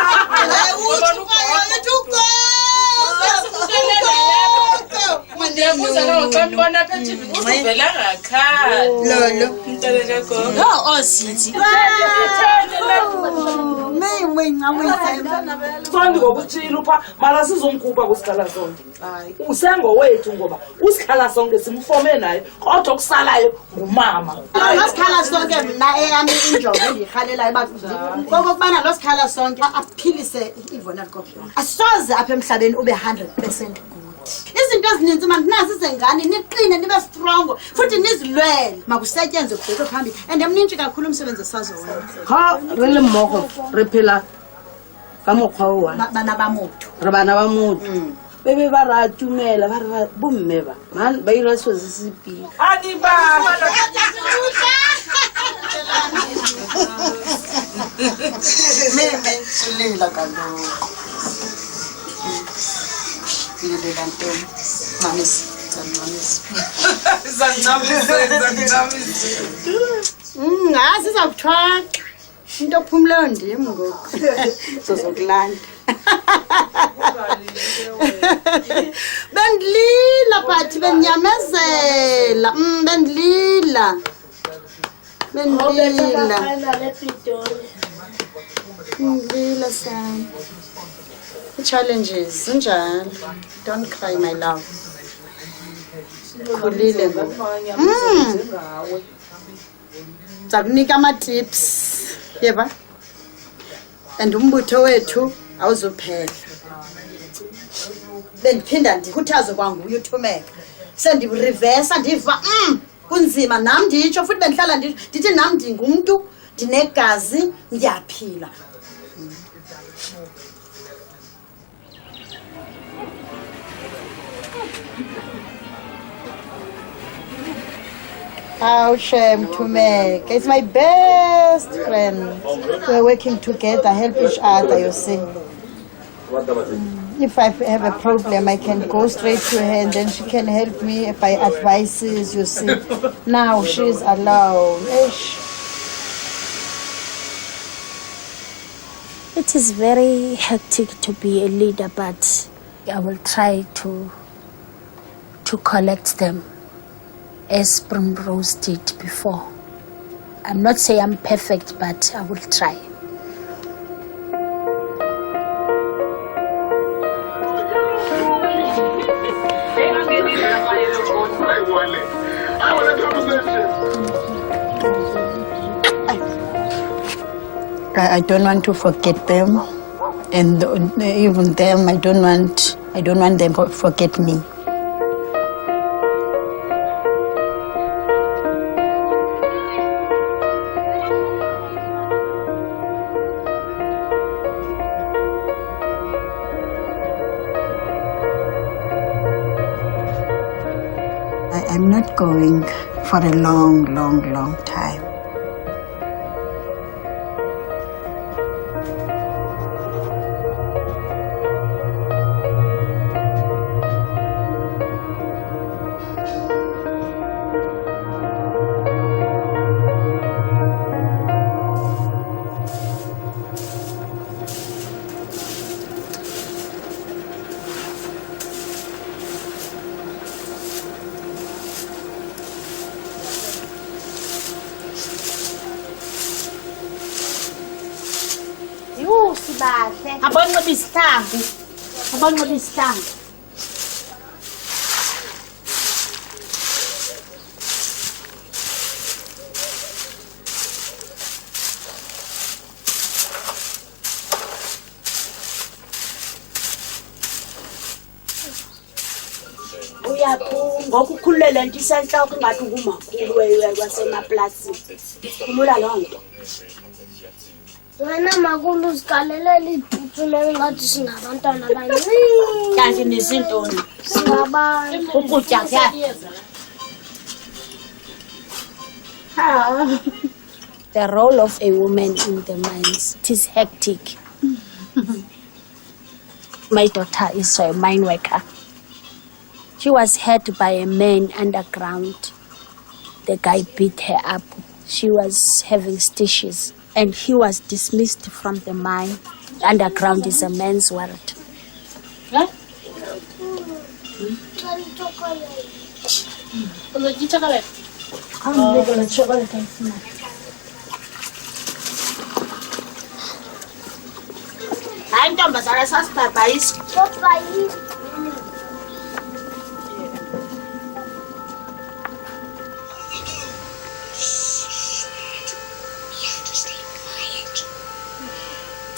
Sandi ngokuthila upha mara sizomkhupha kusikhala sonke. Usengo wethu ngoba usikhala sonke simfome naye kodwa kusalayo ngumama. Losikhala sonke mna eyami injongo endiyihalela ebafundini. Kokubana losikhala sonke aphilise ivona kodwa. Asoze apha emhlabeni ube 100% izinto ezininzi manje nazi izengane niqine nibe strong futhi nizilwele makusetyenzwe kubheke phambili and emnintshe kakhulu umsebenzi esazowenza ha re le mmogo re phela ka mokgwa o wa bana ba motho re bana ba motho bebe ba ra tumela ba re bomme ba man ba ira so se sepile ani ba meme sulila kalo sizawuthwaxa into ophumleyo ndim ngoku sozokulanda bendilila but bendinyamezela bendilila sana challenges zinjalo don't cry my love khulile zakunika ama-tips yeba and umbutho wethu awuzophela bendiphinda ndikhuthaze kwanguye uthumeka sendirivesa ndiva kunzima nam nditsho futhi bendihlala ndithi nam ndingumntu ndinegazi ndiyaphila How shame to make. It's my best friend. We're working together, help each other, you see. If I have a problem, I can go straight to her and then she can help me by advices, you see. Now she's alone. It is very hectic to be a leader, but I will try to collect them as Primrose did before. I'm not saying I'm perfect, but I will try. I don't want to forget them, and even them, I don't want them to forget me. I'm not going for a long, long, long time. sibahle. Abonqoba isihlangu. Abonqoba isihlangu. Ngoku ukhulele nto isentloko ingathi ungumakhulu wasemaplasini. Khulula loo nto. Wena makhulu uzikalelela ibhutsu ngathi singabantwana abancinci. Kanti nisintoni? Singabantu. Ukutya kuyaphi? The role of a woman in the mines, it is hectic. My daughter is a mine worker. She was hurt by a man underground. The guy beat her up. She was having stitches and he was dismissed from the mine. Underground is a man's world. Huh?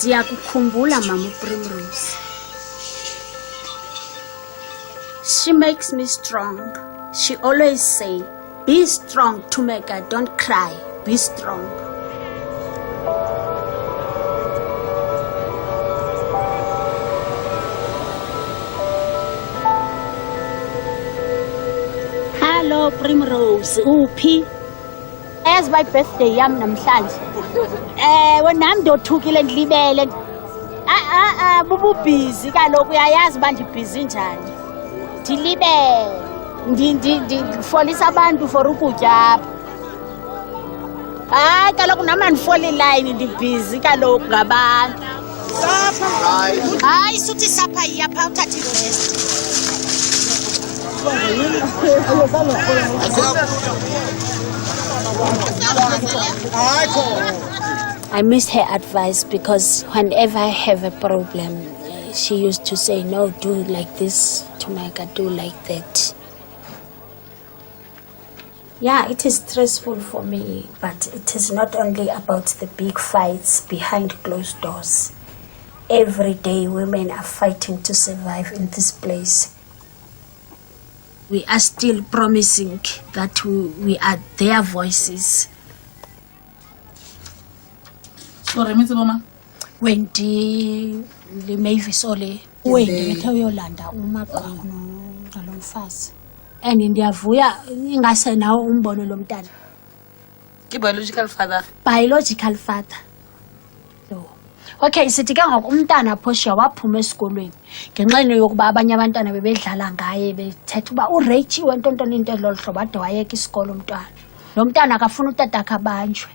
Ndiyakukhumbula Mama Primrose. She makes me strong. She always say, be strong, Tumeka, don't cry, be strong. Hello Primrose, uphi? As my birthday yam namhlanje. Wena ndothukile ndilibele. Bubu busy kaloku uyayazi uba ndibhizi njani. Ndilibele. Ndifolisa abantu for ukutya apha. Hayi kaloku nam andifoli line ndibhizi kaloku ngabantu. Hayi suthi sapha iyapha uthathe irest. I missed her advice because whenever I have a problem, she used to say, no, do like this, Tumeka, do like that. Yeah, it is stressful for me, but it is not only about the big fights behind closed doors. Every day, women are fighting to survive in this place. We are still promising that we are their voices. Sorry, Mr. Mama. When the Mavis Ole, when the Toyolanda, Umaka, and in their voya, ingase now umbono lomntana. Biological father. Biological father. No. Okay, sithi ke ngoku umntana phosha waphuma esikolweni ngenxeni yokuba abanye abantwana bebedlala ngaye bethetha uba uRachiwe ntontoni into lolu hlobo ade wayeka isikolo umntwana. Lo mntana akafuna utata akabanjwe.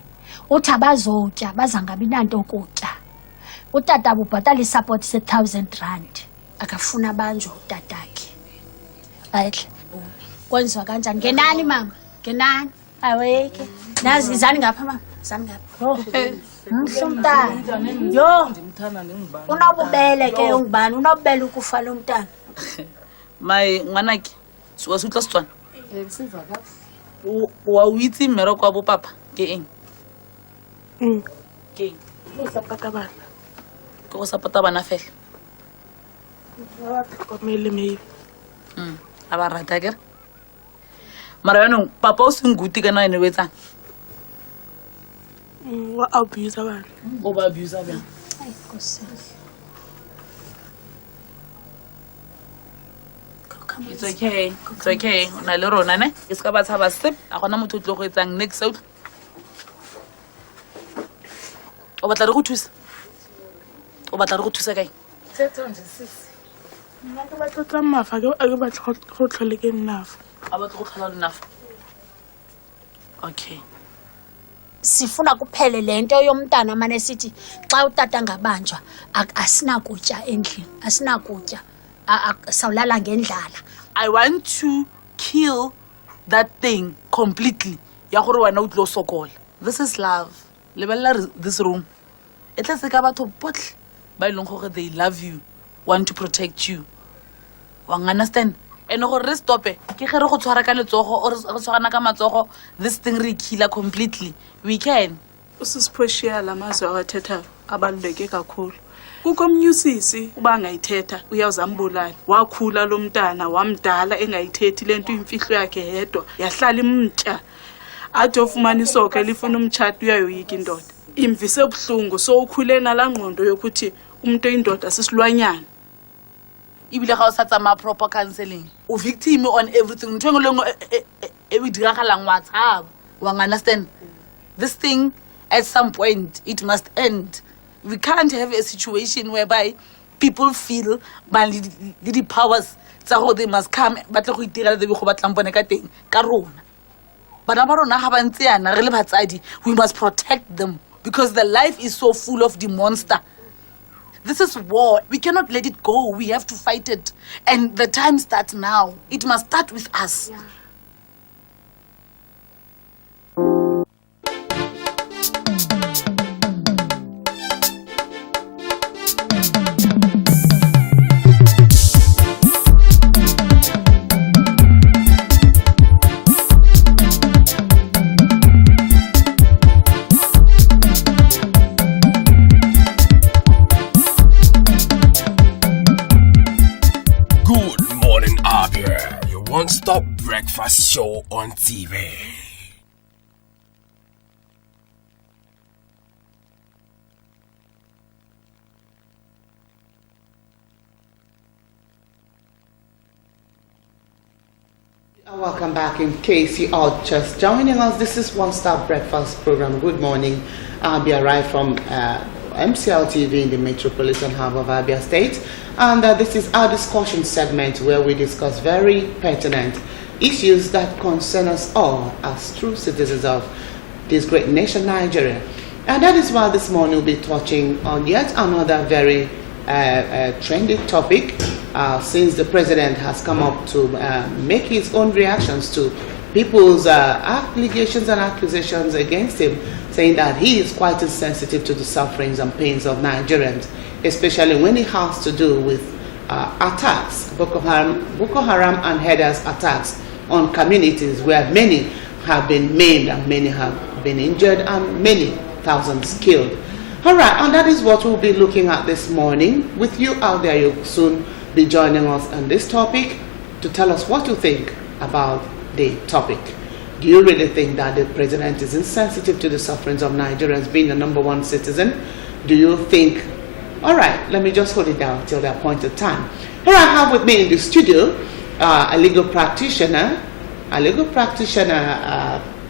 Uthi abazotya bazangabi nanto ukutya. Utata ubhatala isupport se-1,000 akafuna abanjwe utatakhe. Bayihle. Kwenziwa kanjani? Ngenani mama? Ngenani? Aweke. Nazi izani ngapha mama? Izani ngapha. Umntana. Yo. Unobubele ke ungubani? Unobubele ukufa lo mntana. My ngwanaki, so was utla Setswana. Wa uitsi mmereko wa bo papa ke eng? Ke eng? Go sapata bana. Ke go sapata bana fela. Wa tlhokomele maybe. A ba rata ke. Mara yanong papa o senguti kana ene wetsa. Wa abuse bana. O ba abuse bana. Ai kose. It's okay. It's okay. Na le rona ne. Ke ska ba tshaba sip. A gona motho tlo go etsang next out. O batla re go thusa. O batla re go thusa kae? Tsetso nje sisi. Nna ke batla tsa mafa ke batla go tlhole ke nnafa. A batla go tlhola nnafa. Okay. Sifuna kuphele lento yomntana manje sithi xa utata ngabanjwa asinakutya endlini. Asinakutya. Sawulala ngendlala. I want to kill that thing completely. Ya gore wena o tlo sokola. This is love. Lebella this room. Etla se ka batho botle. ba ileng gore they love you, want to protect you. Wa understand? And gore re stop ke ge re go tshwara ka letsogo or re tshwarana ka matsogo, this thing re killer completely. We can. Usisiphoshiya lamazwi awathetha abaluleke kakhulu. Kukho umnyusisi uba ngayithetha uyawuzambulala. Wakhula lo mntana wamdala engayithethi lento imfihlo yakhe yedwa. Yahlala imtya. Athi ofumana isoka elifuna umtshato uyayoyika indoda. Imvise obuhlungu so ukhule nala ngqondo yokuthi umuntu oyindoda sisilwanyana. Ibile ga o sa tsama proper counseling. O victim on everything. Ntwe ngolong e we diragalang wa tshaba. Wa understand? This thing at some point it must end. We can't have a situation whereby people feel the powers they must come but go itirela de go batlang bone ka teng ka rona. Bana ba rona ha ba ntse yana re le batsadi, we must protect them because the life is so full of the monster. This is war. We cannot let it go. We have to fight it. And the time starts now. It must start with us. Yeah. Good morning, Abia, your one-stop breakfast show on TV. Welcome back. In case you are just joining us, this is One Stop Breakfast program. Good morning. Abia, right from MCL TV in the metropolitan hub of Abia State. And this is our discussion segment where we discuss very pertinent issues that concern us all as true citizens of this great nation, Nigeria. And that is why this morning we'll be touching on yet another very trendy topic since the president has come up to make his own reactions to people's allegations and accusations against him, saying that he is quite insensitive to the sufferings and pains of Nigerians, especially when it has to do with attacks, Boko Haram and Headers attacks on communities where many have been maimed and many have been injured and many thousands killed. All right, and that is what we'll be looking at this morning. With you out there, you'll soon be joining us on this topic to tell us what you think about the topic. Do you really think that the president is insensitive to the sufferings of Nigerians being the #1 citizen? Do you think, all right, let me just hold it down till the appointed time. Here I have with me in the studio a legal practitioner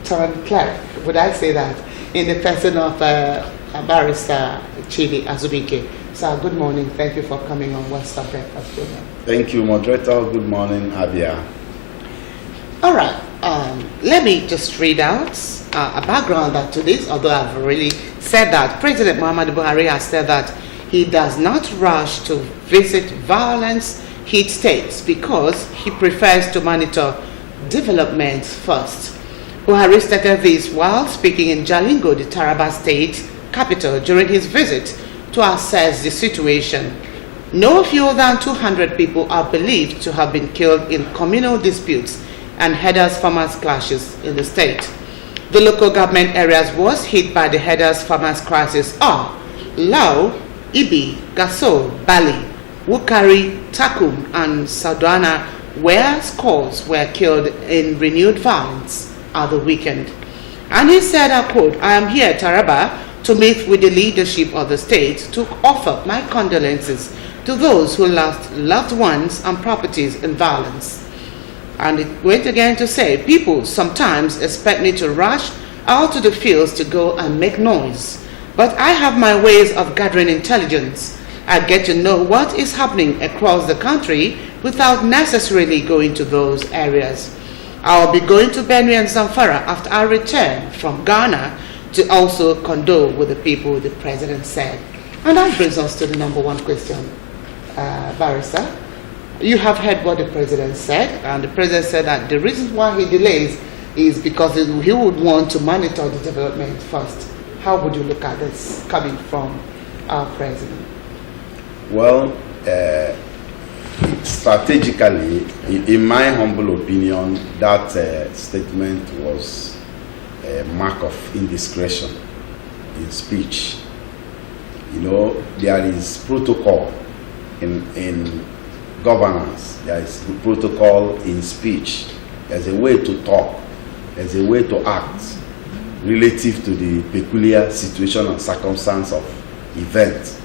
turned clerk, would I say that, in the person of Barrister Chidi Azubike. Sir, good morning. Thank you for coming on One Stop Breakfast program. Thank you, moderator. Good morning, Abia. All right. Let me just read out a background to this, although I've already said that. President Muhammadu Buhari has said that he does not rush to visit violence-hit states because he prefers to monitor developments first. Buhari stated this while speaking in Jalingo, the Taraba state capital, during his visit to assess the situation. No fewer than 200 people are believed to have been killed in communal disputes and Headers-Farmers clashes in the state. The local government areas worst hit by the Headers-Farmers crisis are Lau, Ibi, Gaso, Bali, Wukari, Takum, and Saudana, where scores were killed in renewed violence at the weekend. And he said, I quote, "I am here, Taraba, to meet with the leadership of the state to offer my condolences to those who lost loved ones and properties in violence." And it went again to say, "People sometimes expect me to rush out to the fields to go and make noise. But I have my ways of gathering intelligence. I get to know what is happening across the country without necessarily going to those areas. I'll be going to Benue and Zamfara after I return from Ghana to also condole with the people," the president said. And that brings us to the #1 question, Barrister. You have heard what the president said, and the president said that the reason why he delays is because he would want to monitor the development first. How would you look at this coming from our president? Well, strategically, in my humble opinion, that statement was a mark of indiscretion in speech. You know, there is protocol in governance, there is protocol in speech. There's a way to talk, there's a way to act relative to the peculiar situation and circumstance of event.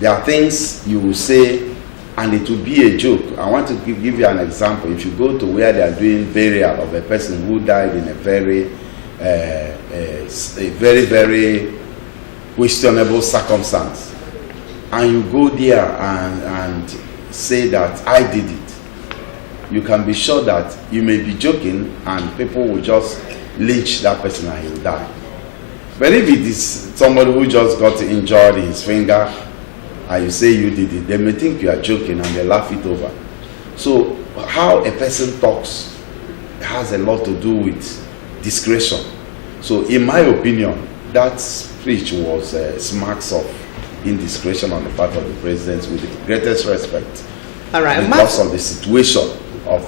There are things you will say and it will be a joke. I want to give you an example. If you go to where they are doing burial of a person who died in a very questionable circumstance, and you go there and say that I did it, you can be sure that you may be joking and people will just lynch that person and he will die. But if it is somebody who just got injured in his finger and you say you did it, they may think you are joking and they laugh it over. So how a person talks has a lot to do with discretion. So in my opinion, that speech was marks of indiscretion on the part of the president, with the greatest respect. All right, because of the situation of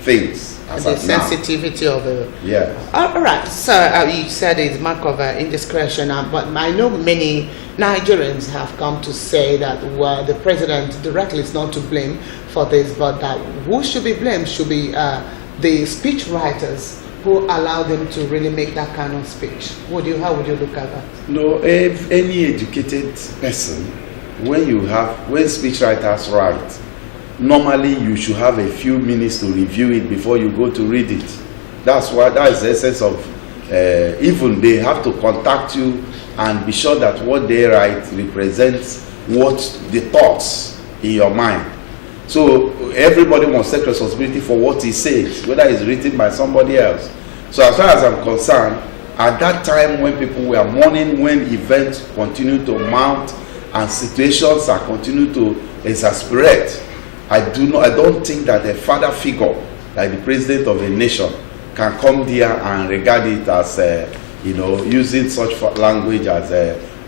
things. And the sensitivity of the... Yeah. All right, so you said it's mark of indiscretion, but I know many Nigerians have come to say that the president directly is not to blame for this, but that who should be blamed should be the speech writers who allowed them to really make that kind of speech. How would you look at that? No, if any educated person, when speech writers write, normally you should have a few minutes to review it before you go to read it. That is the essence of, even they have to contact you and be sure that what they write represents what the thoughts in your mind. So everybody must take responsibility for what he says, whether it's written by somebody else. So as far as I'm concerned, at that time when people were mourning, when events continue to mount and situations are continue to exasperate, I don't think that a father figure like the president of a nation can come there and regard it as using such language as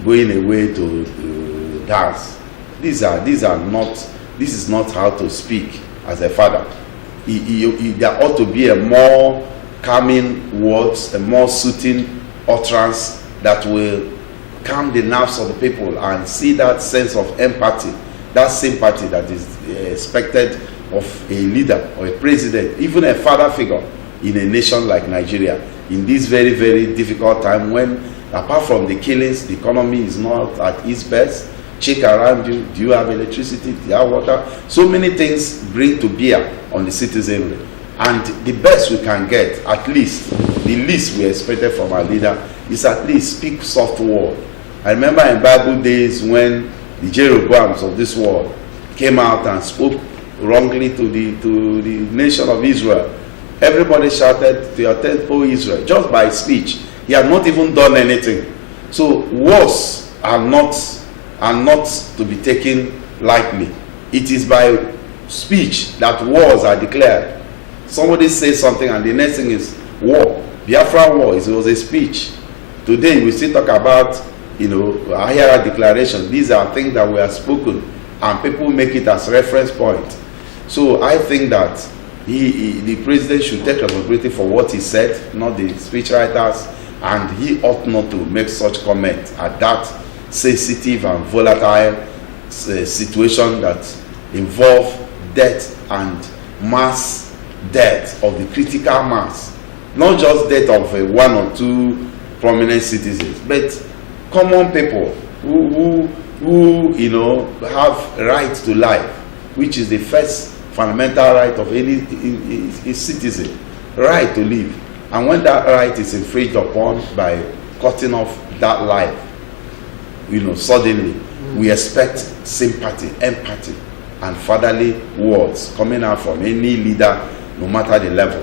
going away to dance. This is not how to speak as a father. There ought to be a more calming words, a more soothing utterance that will calm the nerves of the people and see that sense of empathy, that sympathy that is expected of a leader or a president, even a father figure in a nation like Nigeria, in this very, very difficult time when, apart from the killings, the economy is not at its best. Check around you. Do you have electricity? Do you have water? So many things bring to bear on the citizenry. And the best we can get, at least, the least we expected from our leader, is at least speak soft word. I remember in Bible days when the Jeroboams of this world came out and spoke wrongly to the nation of Israel. Everybody shouted to your tent, O Israel, just by speech. He had not even done anything. So words are not to be taken lightly. It is by speech that wars are declared. Somebody says something and the next thing is war. Biafra war, it was a speech. Today we still talk about, Ahira declaration. These are things that were spoken and people make it as reference point. So I think that the president should take responsibility for what he said, not the speechwriters, and he ought not to make such comment at that sensitive and volatile situation that involve death and mass death of the critical mass, not just death of one or two prominent citizens, but common people who have right to life, which is the first fundamental right of any citizen, right to live. And when that right is infringed upon by cutting off that life, suddenly we expect sympathy, empathy, and fatherly words coming out from any leader, no matter the level.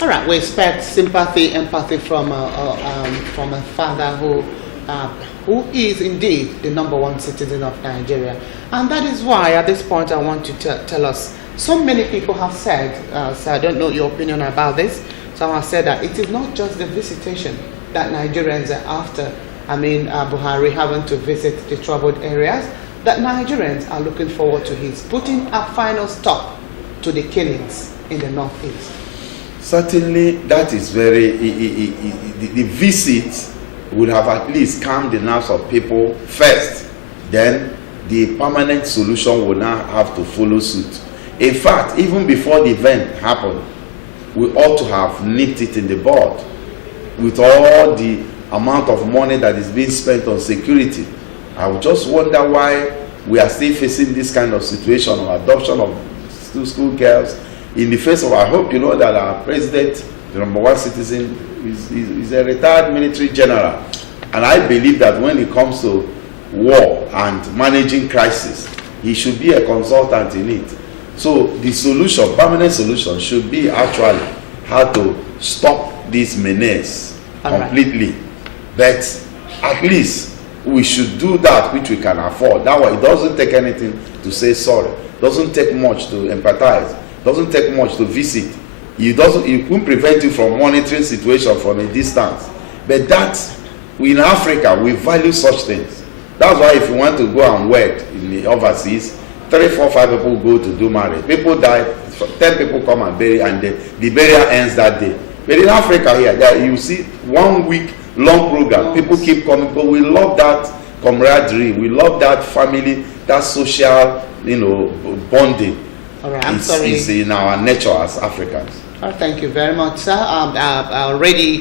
All right, we expect sympathy, empathy from a father who is indeed the number one citizen of Nigeria. And that is why at this point I want you to tell us, so many people have said, so I don't know your opinion about this, some have said that it is not just the visitation that Nigerians are after. Buhari having to visit the troubled areas, that Nigerians are looking forward to his putting a final stop to the killings in the Northeast? Certainly, that is very, the visit would have at least calmed the nerves of people first. Then the permanent solution will now have to follow suit. In fact, even before the event happened, we ought to have nipped it in the bud. With all the amount of money that is being spent on security, I would just wonder why we are still facing this kind of situation of adoption of school girls in the face of, I hope you know that our president, the #1 citizen, is a retired military general. And I believe that when it comes to war and managing crisis, he should be a consultant in it. So the solution, permanent solution, should be actually how to stop this menace completely. But at least we should do that which we can afford. That way, it doesn't take anything to say sorry. It doesn't take much to empathize. It doesn't take much to visit. It won't prevent you from monitoring situation from a distance. But that, in Africa, we value such things. That's why if you want to go and wed in the overseas, 3, 4, 5 people go to do marriage. People die, 10 people come and bury, and the burial ends that day. But in Africa here, you see 1 week long program. People keep coming. But we love that camaraderie. We love that family, that social, bonding. All right, I'm sorry. It's in our nature as Africans. Oh, thank you very much, sir.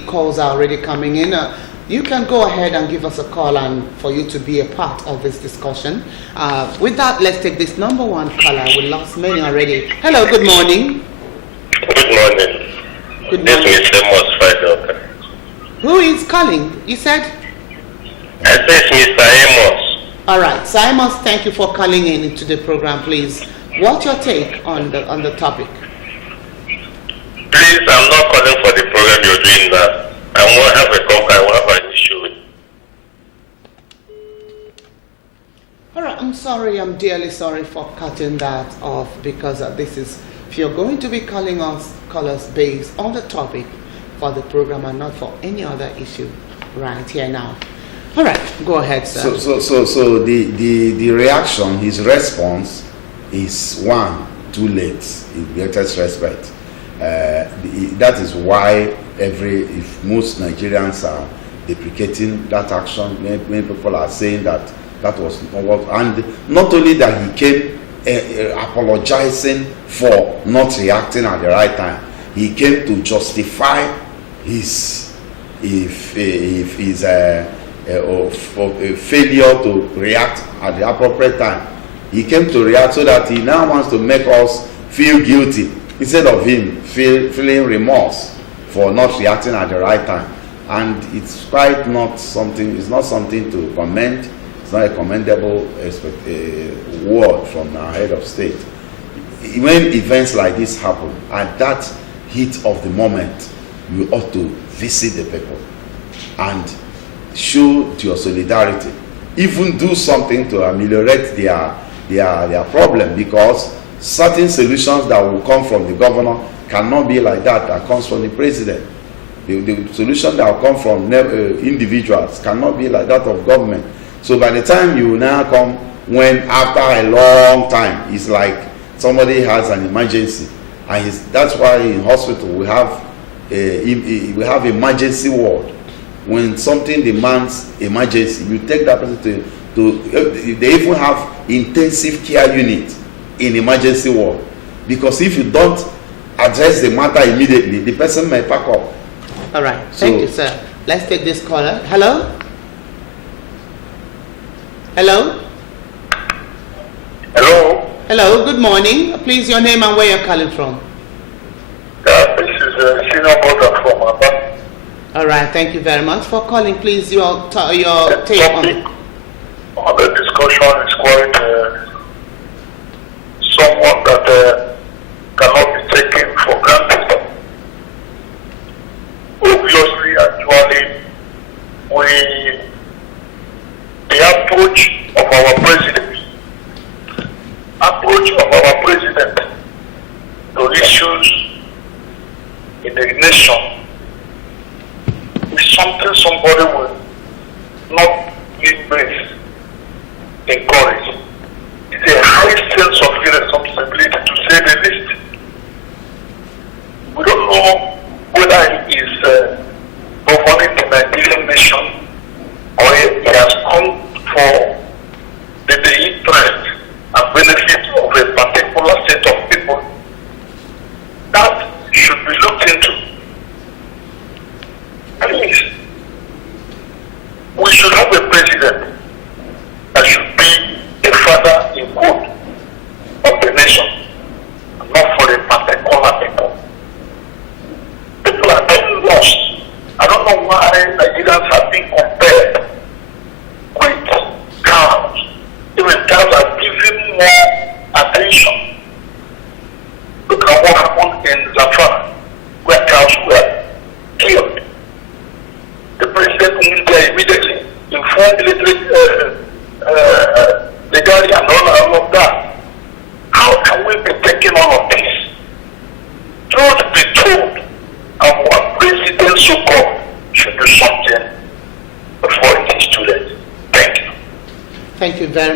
Calls are already coming in. You can go ahead and give us a call and for you to be a part of this discussion. With that, let's take this #1 caller. We lost many already. Hello, good morning. Good morning. Good morning. This is Amos Friday. Who is calling? You said? I said Mr. Amos. All right, Sir Amos, thank you for calling in into the program, please. What's your take on the topic? Please, I'm not calling for the program you're doing now. I won't have I will have an issue with. All right, I'm sorry. I'm dearly sorry for cutting that off because this is, if you're going to be calling us, call us based on the topic for the program and not for any other issue right here now. All right, go ahead, sir. So the reaction, his response is too late, in greatest respect. That is why if most Nigerians are deprecating that action, many people are saying that was not what, and not only that he came apologizing for not reacting at the right time, he came to justify his failure to react at the appropriate time. He came to react so that he now wants to make us feel guilty instead of him feeling remorse for not reacting at the right time. And it's quite not something, it's not something to commend. It's not a commendable word from our head of state. When events like this happen, at that heat of the moment, you ought to visit the people and show your solidarity. Even do something to ameliorate their problem, because certain solutions that will come from the governor cannot be like that comes from the president. The solution that will come from individuals cannot be like that of government. So by the time you now come, when after a long time, it's like somebody has an emergency, and that's why in hospital we have emergency ward. When something demands emergency, you take that person they even have intensive care unit in emergency ward, because if you don't address the matter immediately, the person may pack up. All right, thank you, sir. Let's take this caller. Hello. Hello, good morning. Please, your name and where you're calling from. This is senior brother from Abia. All right, thank you very much for calling. Please, your take on it. The discussion is quite someone that cannot be taken for granted. Obviously, actually, the approach of our president to issues in the nation is something somebody will not embrace, encourage.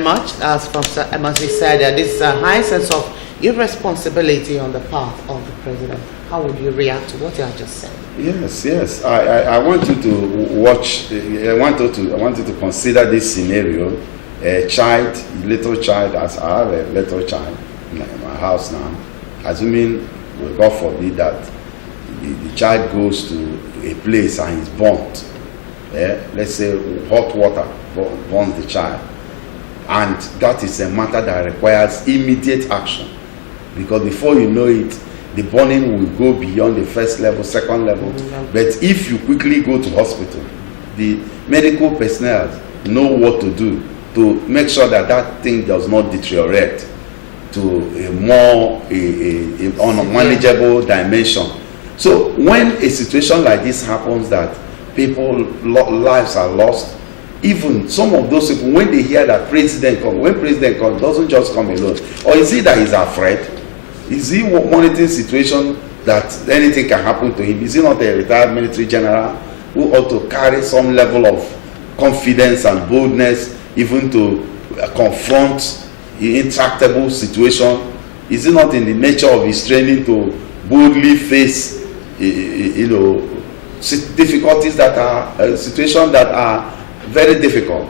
very much. As Professor Emerson said, this is a high sense of irresponsibility on the part of the president. How would you react to what you have just said? Yes. I want you to watch. I want you to consider this scenario. A little child, as I have a little child in my house now. Assuming, well, God forbid, that the child goes to a place and is burnt. Let's say hot water burns the child, and that is a matter that requires immediate action, because before you know it, the burning will go beyond the first level, second level. But if you quickly go to hospital, the medical personnel know what to do to make sure that that thing does not deteriorate to a more unmanageable dimension. So when a situation like this happens, that people's lives are lost, even some of those people, when they hear that president comes, when president comes, doesn't just come alone. Or is it that he's afraid? Is he monitoring situation that anything can happen to him? Is he not a retired military general who ought to carry some level of confidence and boldness even to confront the intractable situation? Is it not in the nature of his training to boldly face difficulties that are situations that are very difficult?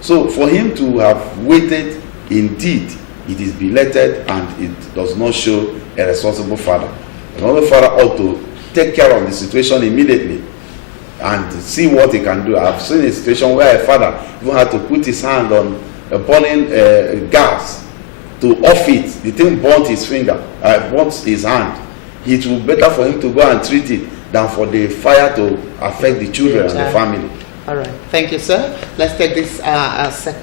So for him to have waited, indeed, it is belated and it does not show a responsible father. Another father ought to take care of the situation immediately and see what he can do. I've seen a situation where a father even had to put his hand on a burning gas to off it. The thing burnt his finger, burnt his hand. It would be better for him to go and treat it than for the fire to affect the children and the family. All right, thank you, sir. Let's take this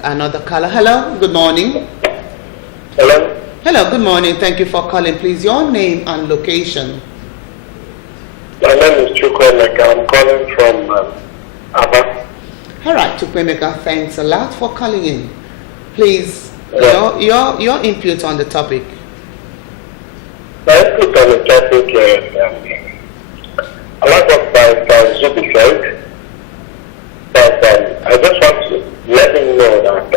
another caller. Hello, good morning. Hello. Hello, good morning. Thank you for calling. Please, your name and location. My name is Chukwemeka. I'm calling from Abia. All right, Chukwemeka, thanks a lot for calling in. Please, your input on the topic. My input on the topic is a lot of by Zubi said, but I just want to let him know that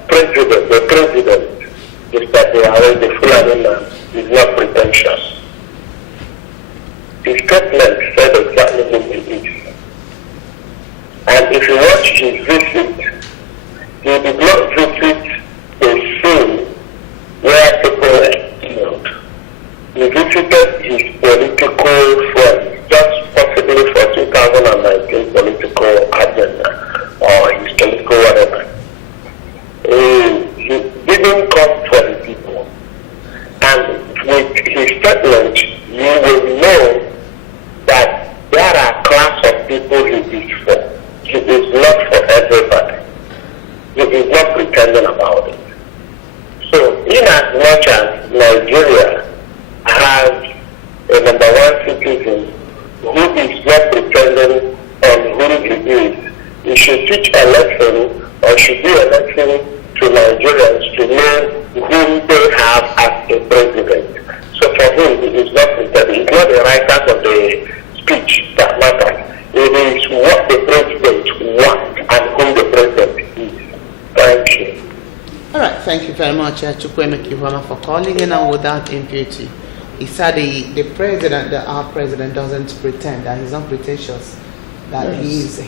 the president is that they are the Fulani man is not pretentious. His statement said exactly who he is. And if you watch his visit, he did not visit a scene where people were killed. He visited his political friends, just possibly for 2019 political agenda or his political whatever. He didn't come for the people. And with his statement, you will know that there are class of people he is for. He is not for everybody. He is not pretending about it. So, in as much as Nigeria has a number one citizen who is not pretending on who he is, he should teach a lesson or should be a lesson to Nigerians to know whom they have as a president. So for him, he is not pretending. It's not the writers of the speech that matters. It is what the president wants and whom the president is. Thank you. All right, thank you very much, Chukwemeka, for calling in and without impunity. He said our president doesn't pretend, that he's not pretentious, that his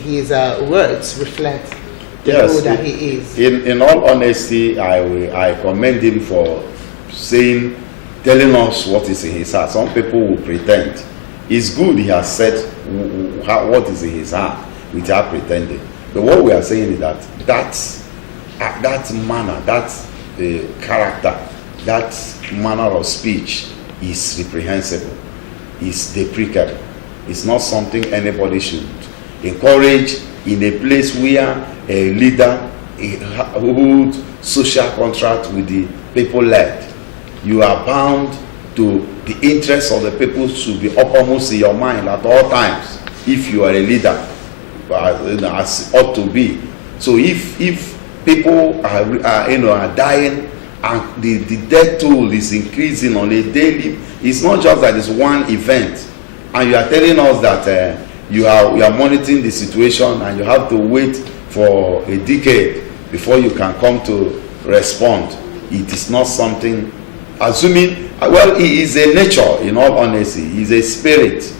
words reflect the good that he is. In all honesty, I commend him for telling us what is in his heart. Some people will pretend. It's good he has said what is in his heart without pretending. But what we are saying is that manner, that character, that manner of speech is reprehensible, is deprecable. It's not something anybody should encourage in a place where a leader holds social contract with the people led. You are bound to the interests of the people should be uppermost in your mind at all times if you are a leader, as ought to be. So if people are dying and the death toll is increasing on a daily, it's not just that it's one event, and you are telling us that you are monitoring the situation and you have to wait for a decade before you can come to respond. It is not something, assuming, well, he is a nature, in all honesty. He is a spirit.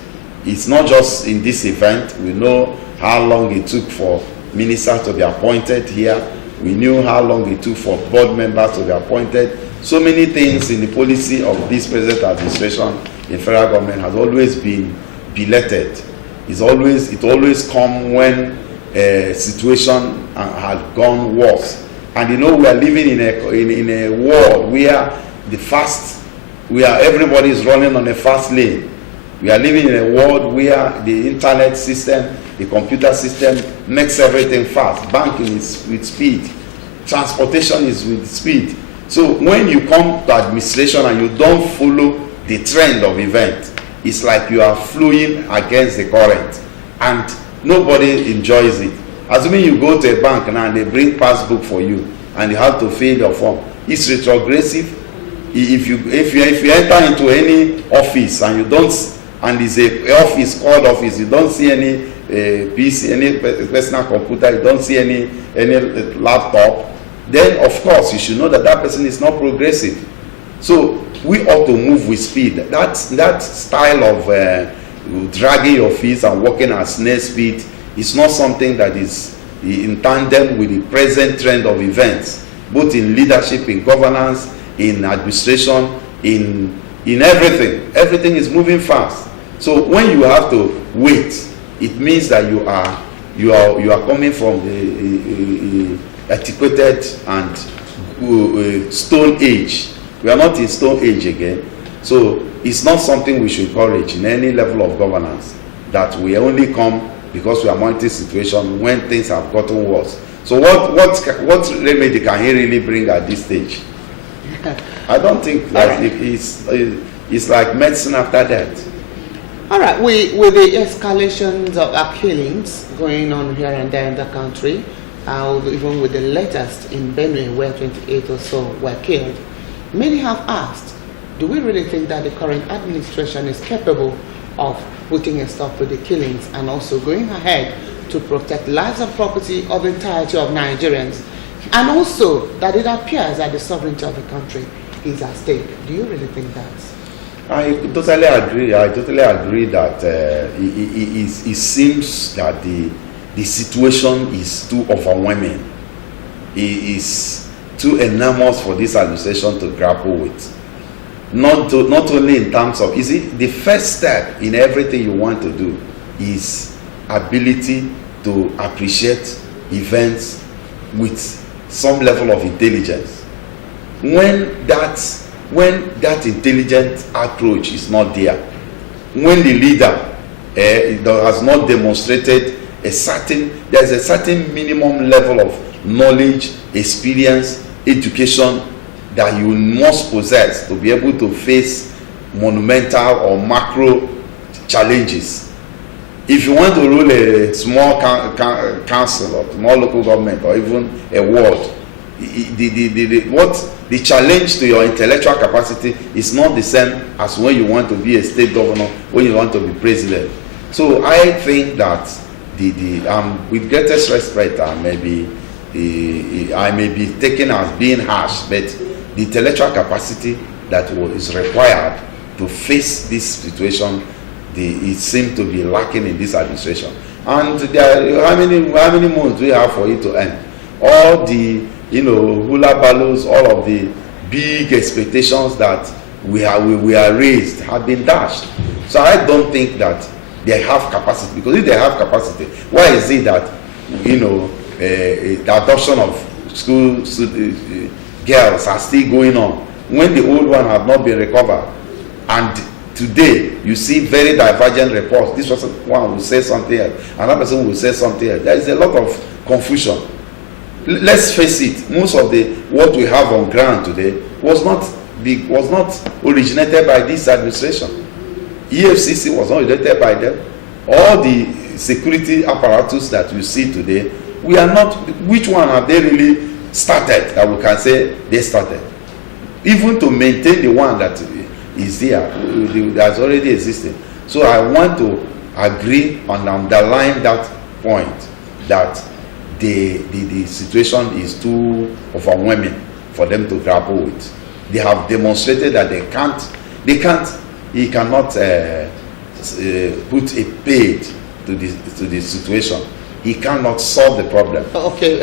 It's not just in this event. We know how long it took for ministers to be appointed here. We knew how long it took for board members to be appointed. So many things in the policy of this present administration in federal government has always been belated. It always come when a situation had gone worse. And you know, we are living in a world where everybody is running on a fast lane. We are living in a world where the internet system, the computer system makes everything fast. Banking is with speed. Transportation is with speed. So when you come to administration and you don't follow the trend of events, it's like you are flowing against the current, and nobody enjoys it. Assuming you go to a bank now and they bring passbook for you and you have to fill your form, it's retrogressive. If you enter into any office and you don't, and it's a office called office, you don't see any PC, any personal computer, you don't see any laptop, then of course you should know that that person is not progressive. So we ought to move with speed. That style of dragging your feet and walking at snail speed is not something that is in tandem with the present trend of events, both in leadership, in governance, in administration, in everything. Everything is moving fast. So when you have to wait, it means that you are coming from the antiquated and stone age. We are not in stone age again. So it's not something we should encourage in any level of governance, that we only come because we are monitoring situation when things have gotten worse. So what remedy can he really bring at this stage? I don't think that it's like medicine after death. All right, with the escalations of killings going on here and there in the country, even with the latest in Benue where 28 or so were killed, many have asked, do we really think that the current administration is capable of putting a stop to the killings and also going ahead to protect lives and property of the entirety of Nigerians, and also that it appears that the sovereignty of the country is at stake? Do you really think that? I totally agree. I totally agree that it seems that the situation is too overwhelming. It is too enormous for this administration to grapple with. Not only in terms of, the first step in everything you want to do is ability to appreciate events with some level of intelligence. When that intelligent approach is not there, when the leader has not demonstrated there's a certain minimum level of knowledge, experience, education that you must possess to be able to face monumental or macro challenges. If you want to rule a small council or small local government or even a ward, the challenge to your intellectual capacity is not the same as when you want to be a state governor, when you want to be president. So I think that with greatest respect, I may be taken as being harsh, but the intellectual capacity that is required to face this situation, it seems to be lacking in this administration. And how many months do we have for it to end? All the hula balloons, all of the big expectations that we are raised have been dashed. So I don't think that they have capacity, because if they have capacity, why is it that the adoption of school girls are still going on when the old one have not been recovered? And today you see very divergent reports. This one will say something else, another person will say something else. There is a lot of confusion. Let's face it, most of what we have on ground today was not originated by this administration. EFCC was not originated by them. All the security apparatus that you see today, we are not. Which one have they really started that we can say they started? Even to maintain the one that is there, that's already existing. So I want to agree and underline that point, that the situation is too overwhelming for them to grapple with. They have demonstrated that he cannot put a paid to the situation. He cannot solve the problem. Okay,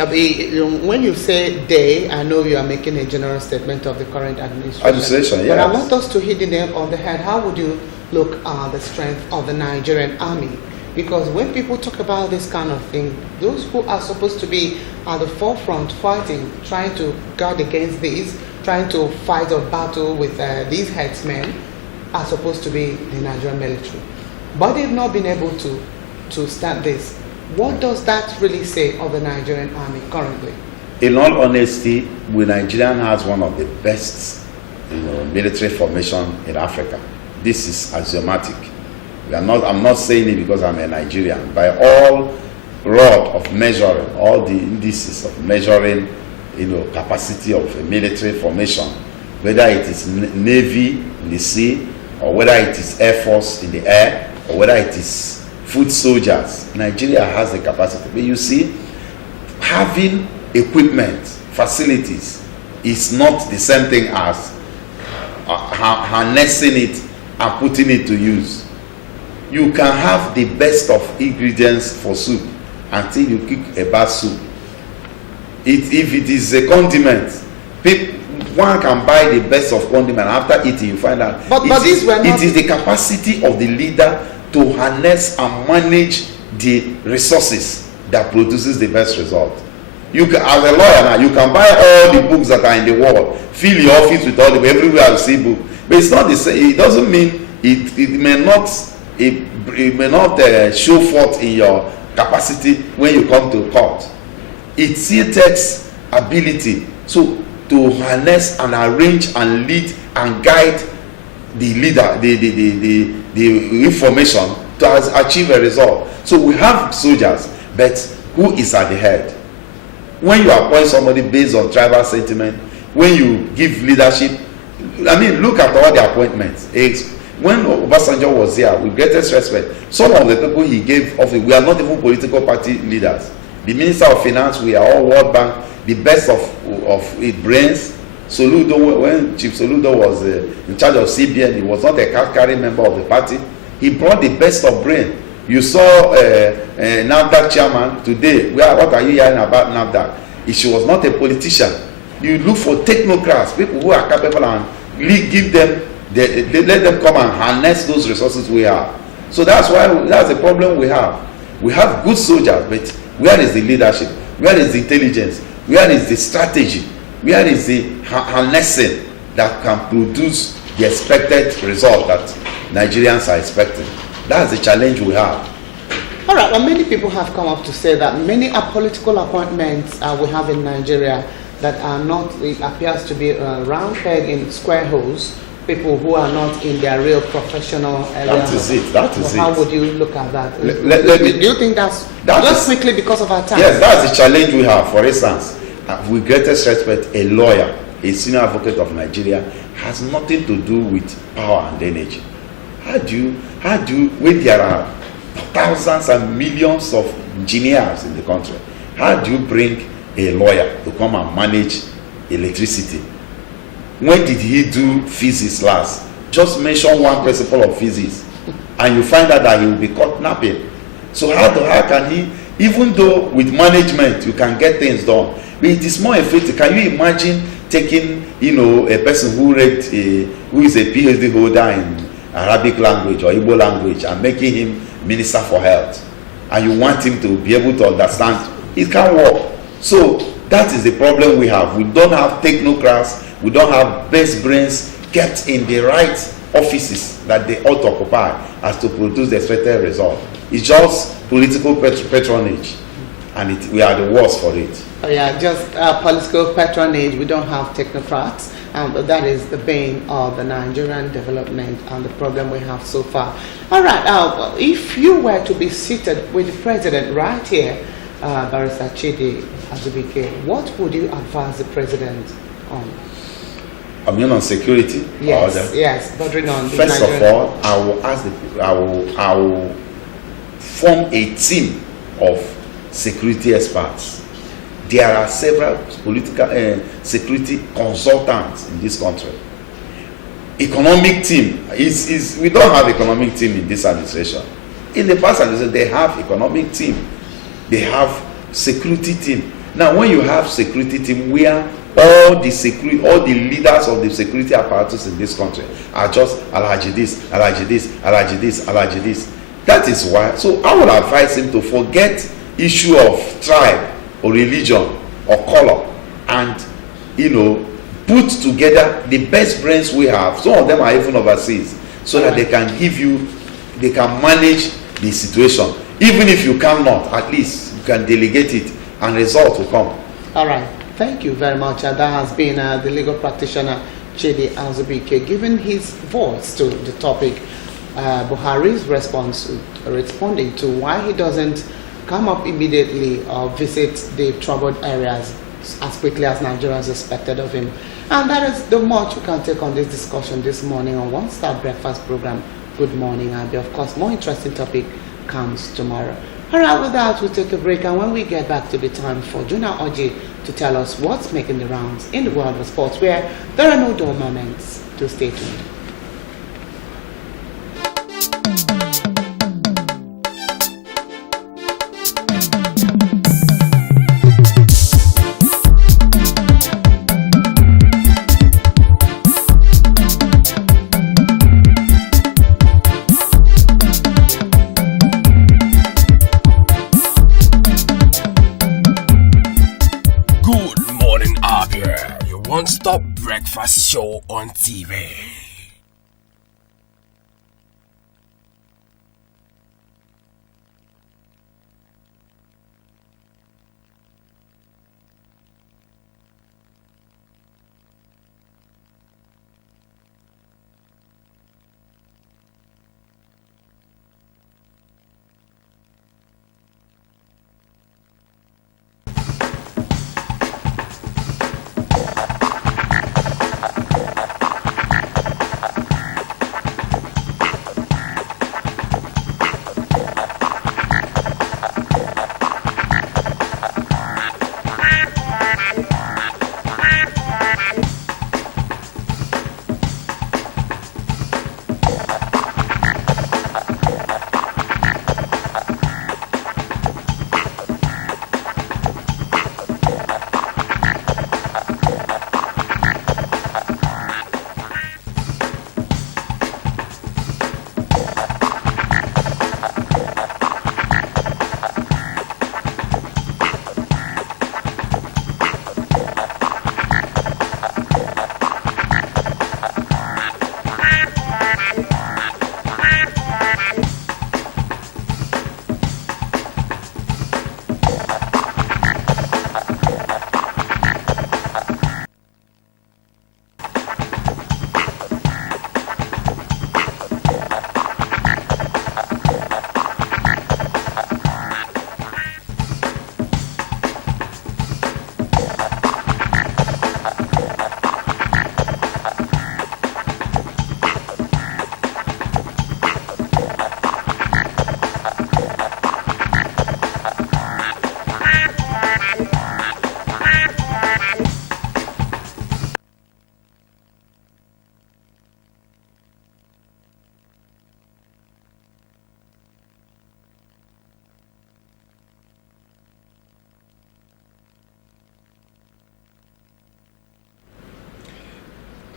when you say they, I know you are making a general statement of the current administration. Yes. But I want us to hit the nail on the head. How would you look at the strength of the Nigerian army? Because when people talk about this kind of thing, those who are supposed to be at the forefront fighting, trying to guard against this, trying to fight or battle with these headsmen, are supposed to be the Nigerian military. But they've not been able to start this. What does that really say of the Nigerian army currently? In all honesty, Nigeria has one of the best military formation in Africa. This is axiomatic. I'm not saying it because I'm a Nigerian. By all rod of measuring, all the indices of measuring, capacity of a military formation, whether it is Navy in the sea, or whether it is Air Force in the air, or whether it is foot soldiers, Nigeria has the capacity. But you see, having equipment, facilities, is not the same thing as harnessing it and putting it to use. You can have the best of ingredients for soup until you cook a bad soup. If it is a condiment, one can buy the best of condiment. After eating, you find out it is the capacity of the leader to harness and manage the resources that produces the best result. You can, as a lawyer now, you can buy all the books that are in the world, fill your office with all the everywhere you see book, but it's not the same. It doesn't mean it may not show forth in your capacity when you come to court. It still takes ability to harness and arrange and lead and guide the leader, the information to achieve a result. So we have soldiers, but who is at the head? When you appoint somebody based on tribal sentiment, when you give leadership, look at all the appointments. When Obasanjo was here, with greatest respect, some of the people he gave office, we are not even political party leaders. The Minister of Finance, we are all World Bank, the best of it brains. Soludo, when Chief Soludo was in charge of CBN, he was not a card-carrying member of the party. He brought the best of brain. You saw NAFDAC chairman today. What are you hearing about NAFDAC? She was not a politician. You look for technocrats, people who are capable, and give them, they let them come and harness those resources we have. So that's the problem we have. We have good soldiers, but where is the leadership? Where is the intelligence? Where is the strategy? Where is the harnessing that can produce the expected result that Nigerians are expecting? That's the challenge we have. All right, well, many people have come up to say that many political appointments we have in Nigeria that are not, it appears to be a round peg in square holes, people who are not in their real professional area. That is it. How would you look at that? Do you think that's just quickly because of our time? Yes, that's the challenge we have. For instance, with greatest respect, a lawyer, a senior advocate of Nigeria, has nothing to do with power and energy. How do you, when there are thousands and millions of engineers in the country, how do you bring a lawyer to come and manage electricity? When did he do physics last? Just mention one principle of physics, and you find out that he will be caught napping. So how can he, even though with management you can get things done, but it is more effective. Can you imagine taking, a person who is a PhD holder in Arabic language or Igbo language and making him Minister for Health, and you want him to be able to understand? It can't work. So that is the problem we have. We don't have technocrats. We don't have best brains kept in the right offices that they ought to occupy as to produce the expected result. It's just political patronage, and we are the worst for it. Yeah, just political patronage. We don't have technocrats. That is the bane of the Nigerian development and the problem we have so far. All right, if you were to be seated with the president right here, Barrister Chidi Azubike, what would you advise the president on? On security? Yes, bordering on the First of all, I will form a team of security experts there are several political security consultants in this country. Economic team we don't have economic team in this administration. In the past administration, they have economic team, they have security team. Now, when you have security team where all the leaders of the security apparatus in this country are just Alhaji this, Alhaji this, Alhaji this, Alhaji this. That is why. So I would advise him to forget issue of tribe or religion or color, and put together the best brains we have. Some of them are even overseas, so that they can manage the situation. Even if you cannot, at least you can delegate it and results will come. All right. Thank you very much. That has been the legal practitioner Chidi Azubike giving his voice to the topic. Buhari's responding to why he doesn't come up immediately or visit the troubled areas as quickly as Nigerians expected of him. And that is the much we can take on this discussion this morning on One Star Breakfast program. Good morning, Abia. Of course, more interesting topic comes tomorrow. All right, with that, we'll take a break, and when we get back to the time for Juna Oji to tell us what's making the rounds in the world of sports, where there are no dull moments. To stay tuned. Stop breakfast show on TV.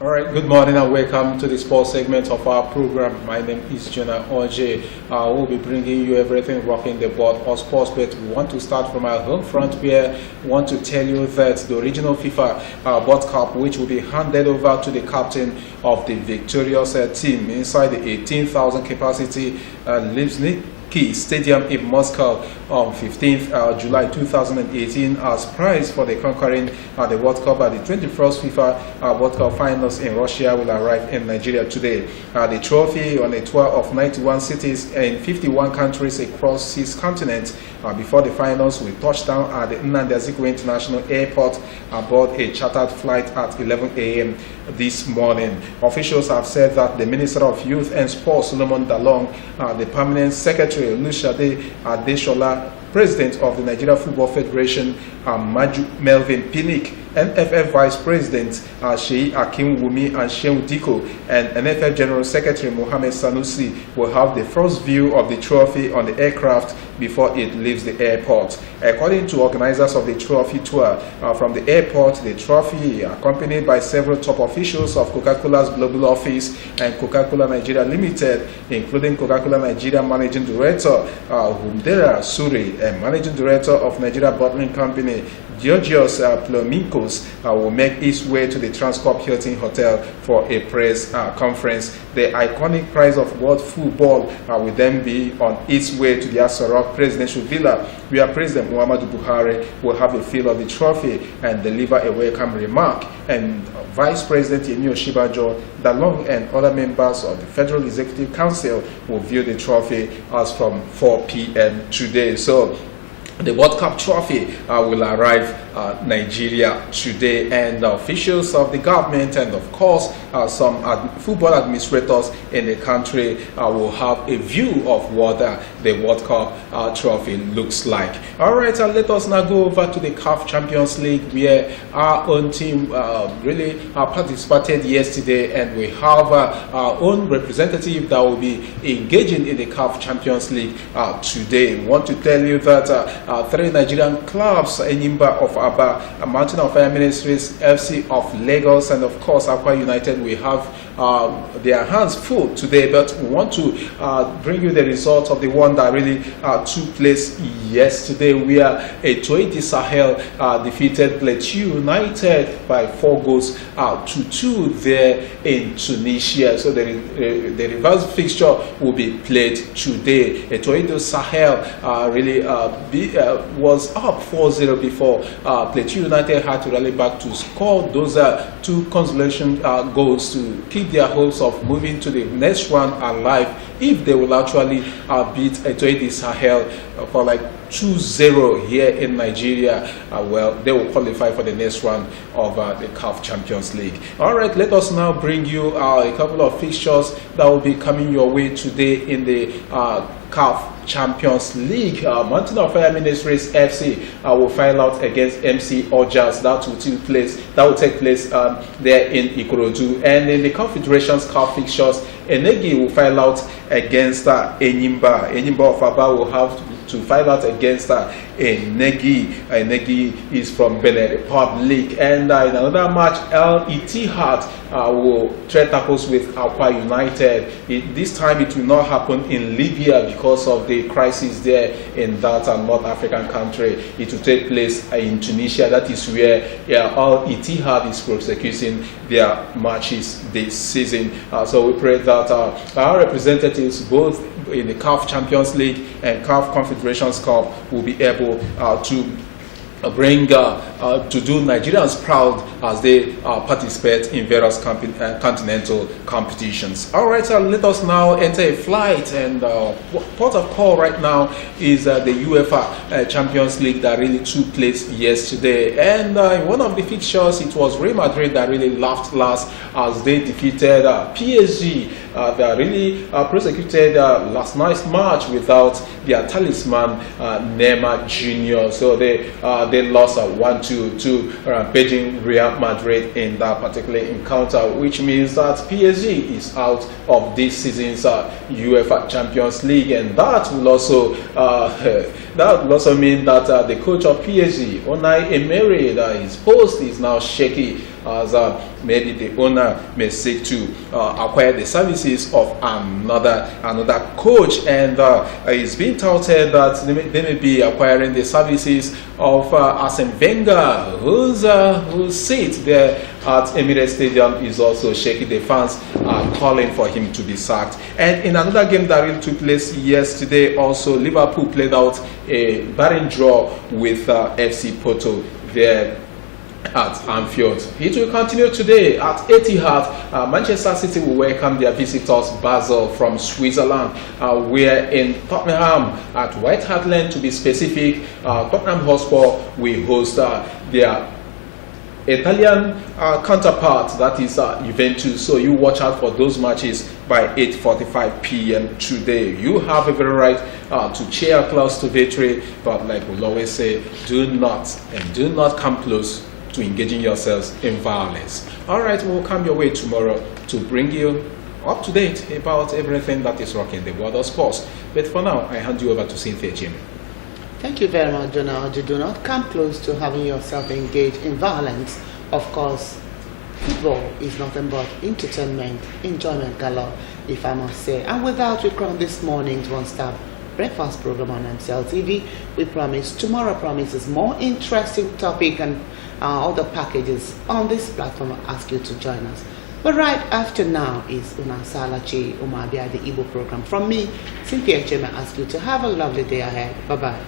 All right, good morning and welcome to the sports segment of our program. My name is Jonah Oje. We'll be bringing you everything rocking the board of sports, but we want to start from our home front where we want to tell you that the original FIFA World Cup, which will be handed over to the captain of the victorious team inside the 18,000 capacity Lipsny Stadium in Moscow on 15th July 2018 as prize for the conquering the World Cup. The 21st FIFA World Cup finals in Russia will arrive in Nigeria today. The trophy on a tour of 91 cities in 51 countries across 6 continents before the finals will touch down at the Nnamdi Azikiwe International Airport aboard a chartered flight at 11 a.m. this morning. Officials have said that the Minister of Youth and Sports, Solomon Dalong, the Permanent Secretary, Lushade Adeshola, President of the Nigeria Football Federation, Melvin Pinnick, NFF Vice President Sheyi Akinwumi and Shehu Diko, and NFF General Secretary Mohammed Sanusi will have the first view of the trophy on the aircraft before it leaves the airport. According to organizers of the trophy tour, from the airport, the trophy, accompanied by several top officials of Coca-Cola's global office and Coca-Cola Nigeria Limited, including Coca-Cola Nigeria Managing Director Humdera Suri and Managing Director of Nigeria Bottling Company Georgios Plomikos, will make its way to the Transcorp Hilton Hotel for a press conference. The iconic prize of world football will then be on its way to the Asarok Presidential Villa, where President Muhammadu Buhari will have a feel of the trophy and deliver a welcome remark. And Vice President Yemi Oshibajo, Dalong, and other members of the Federal Executive Council will view the trophy as from 4 p.m. today. So the World Cup trophy will arrive Nigeria today, and officials of the government and of course some football administrators in the country will have a view of what the World Cup trophy looks like. All right, let us now go over to the CAF Champions League, where our own team really participated yesterday, and we have our own representative that will be engaging in the CAF Champions League today. We want to tell you that 3 Nigerian clubs, Enyimba of Abia, Mountain of Fire Ministries, FC of Lagos, and of course Aqua United, we have their hands full today, but we want to bring you the results of the one that really took place yesterday, where a Etoile Sahel defeated Plateau United by 4 goals to 2 there in Tunisia. So the reverse fixture will be played today. Etoile Sahel really was up 4-0 before Plateau United had to rally back to score those 2 consolation goals to keep their hopes of moving to the next round alive. If they will actually beat Etoile Sahel for like 2-0 here in Nigeria, well, they will qualify for the next round of the CAF Champions League. All right, let us now bring you a couple of fixtures that will be coming your way today in the CAF Champions League. Mountain of Fire Ministries FC will file out against MC Ojas. That will take place there in Ikorodu. And in the Confederations Cup fixtures, Enegi will file out against Enyimba. Enyimba of Abia will have to file out against Enegi. Enegi is from Benin Republic. And in another match, El Ittihad will trade tackles with Aqua United. This time it will not happen in Libya because of the crisis there in that North African country. It will take place in Tunisia. That is where El Ittihad is prosecuting their matches this season. So we pray that our representatives, both in the CAF Champions League and CAF Confederations Cup, will be able to bring to do Nigerians proud as they participate in various continental competitions. All right, let us now enter a flight, and port of call right now is the UEFA Champions League that really took place yesterday. And in one of the fixtures, it was Real Madrid that really laughed last as they defeated PSG. They really prosecuted last night's match without their talisman Neymar Jr. So they lost 1-2 to Beijing Real Madrid in that particular encounter, which means that PSG is out of this season's UEFA Champions League, and that will also mean that the coach of PSG, Unai Emery, that his post is now shaky, as maybe the owner may seek to acquire the services of another coach, and it's been touted that they may be acquiring the services of Arsene Wenger, whose seat there at Emirates Stadium is also shaky. The fans are calling for him to be sacked. And in another game that really took place yesterday, also Liverpool played out a barren draw with FC Porto there at Anfield. It will continue today at Etihad. Manchester City will welcome their visitors Basel from Switzerland. We're in Tottenham at White Hart Lane, to be specific. Tottenham Hotspur will host their Italian counterpart, that is Juventus. So you watch out for those matches by 8:45 p.m. today. You have every right to cheer close to victory, but like we'll always say, do not come close to engaging yourselves in violence. All right, we'll come your way tomorrow to bring you up to date about everything that is rocking the world of sports. But for now, I hand you over to Cynthia Jimmy. Thank you very much, Jonah. Do not come close to having yourself engaged in violence. Of course, football is nothing but entertainment, enjoyment galore, if I must say. And without we crown this morning's one-star breakfast program on MCL TV, we promise tomorrow promises more interesting topic and other packages on this platform. I ask you to join us. But right after now is Unasalachi Abia, the Igbo program. From me, Cynthia Chema, ask you to have a lovely day ahead. Bye-bye.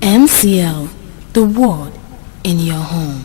MCL, the word in your home.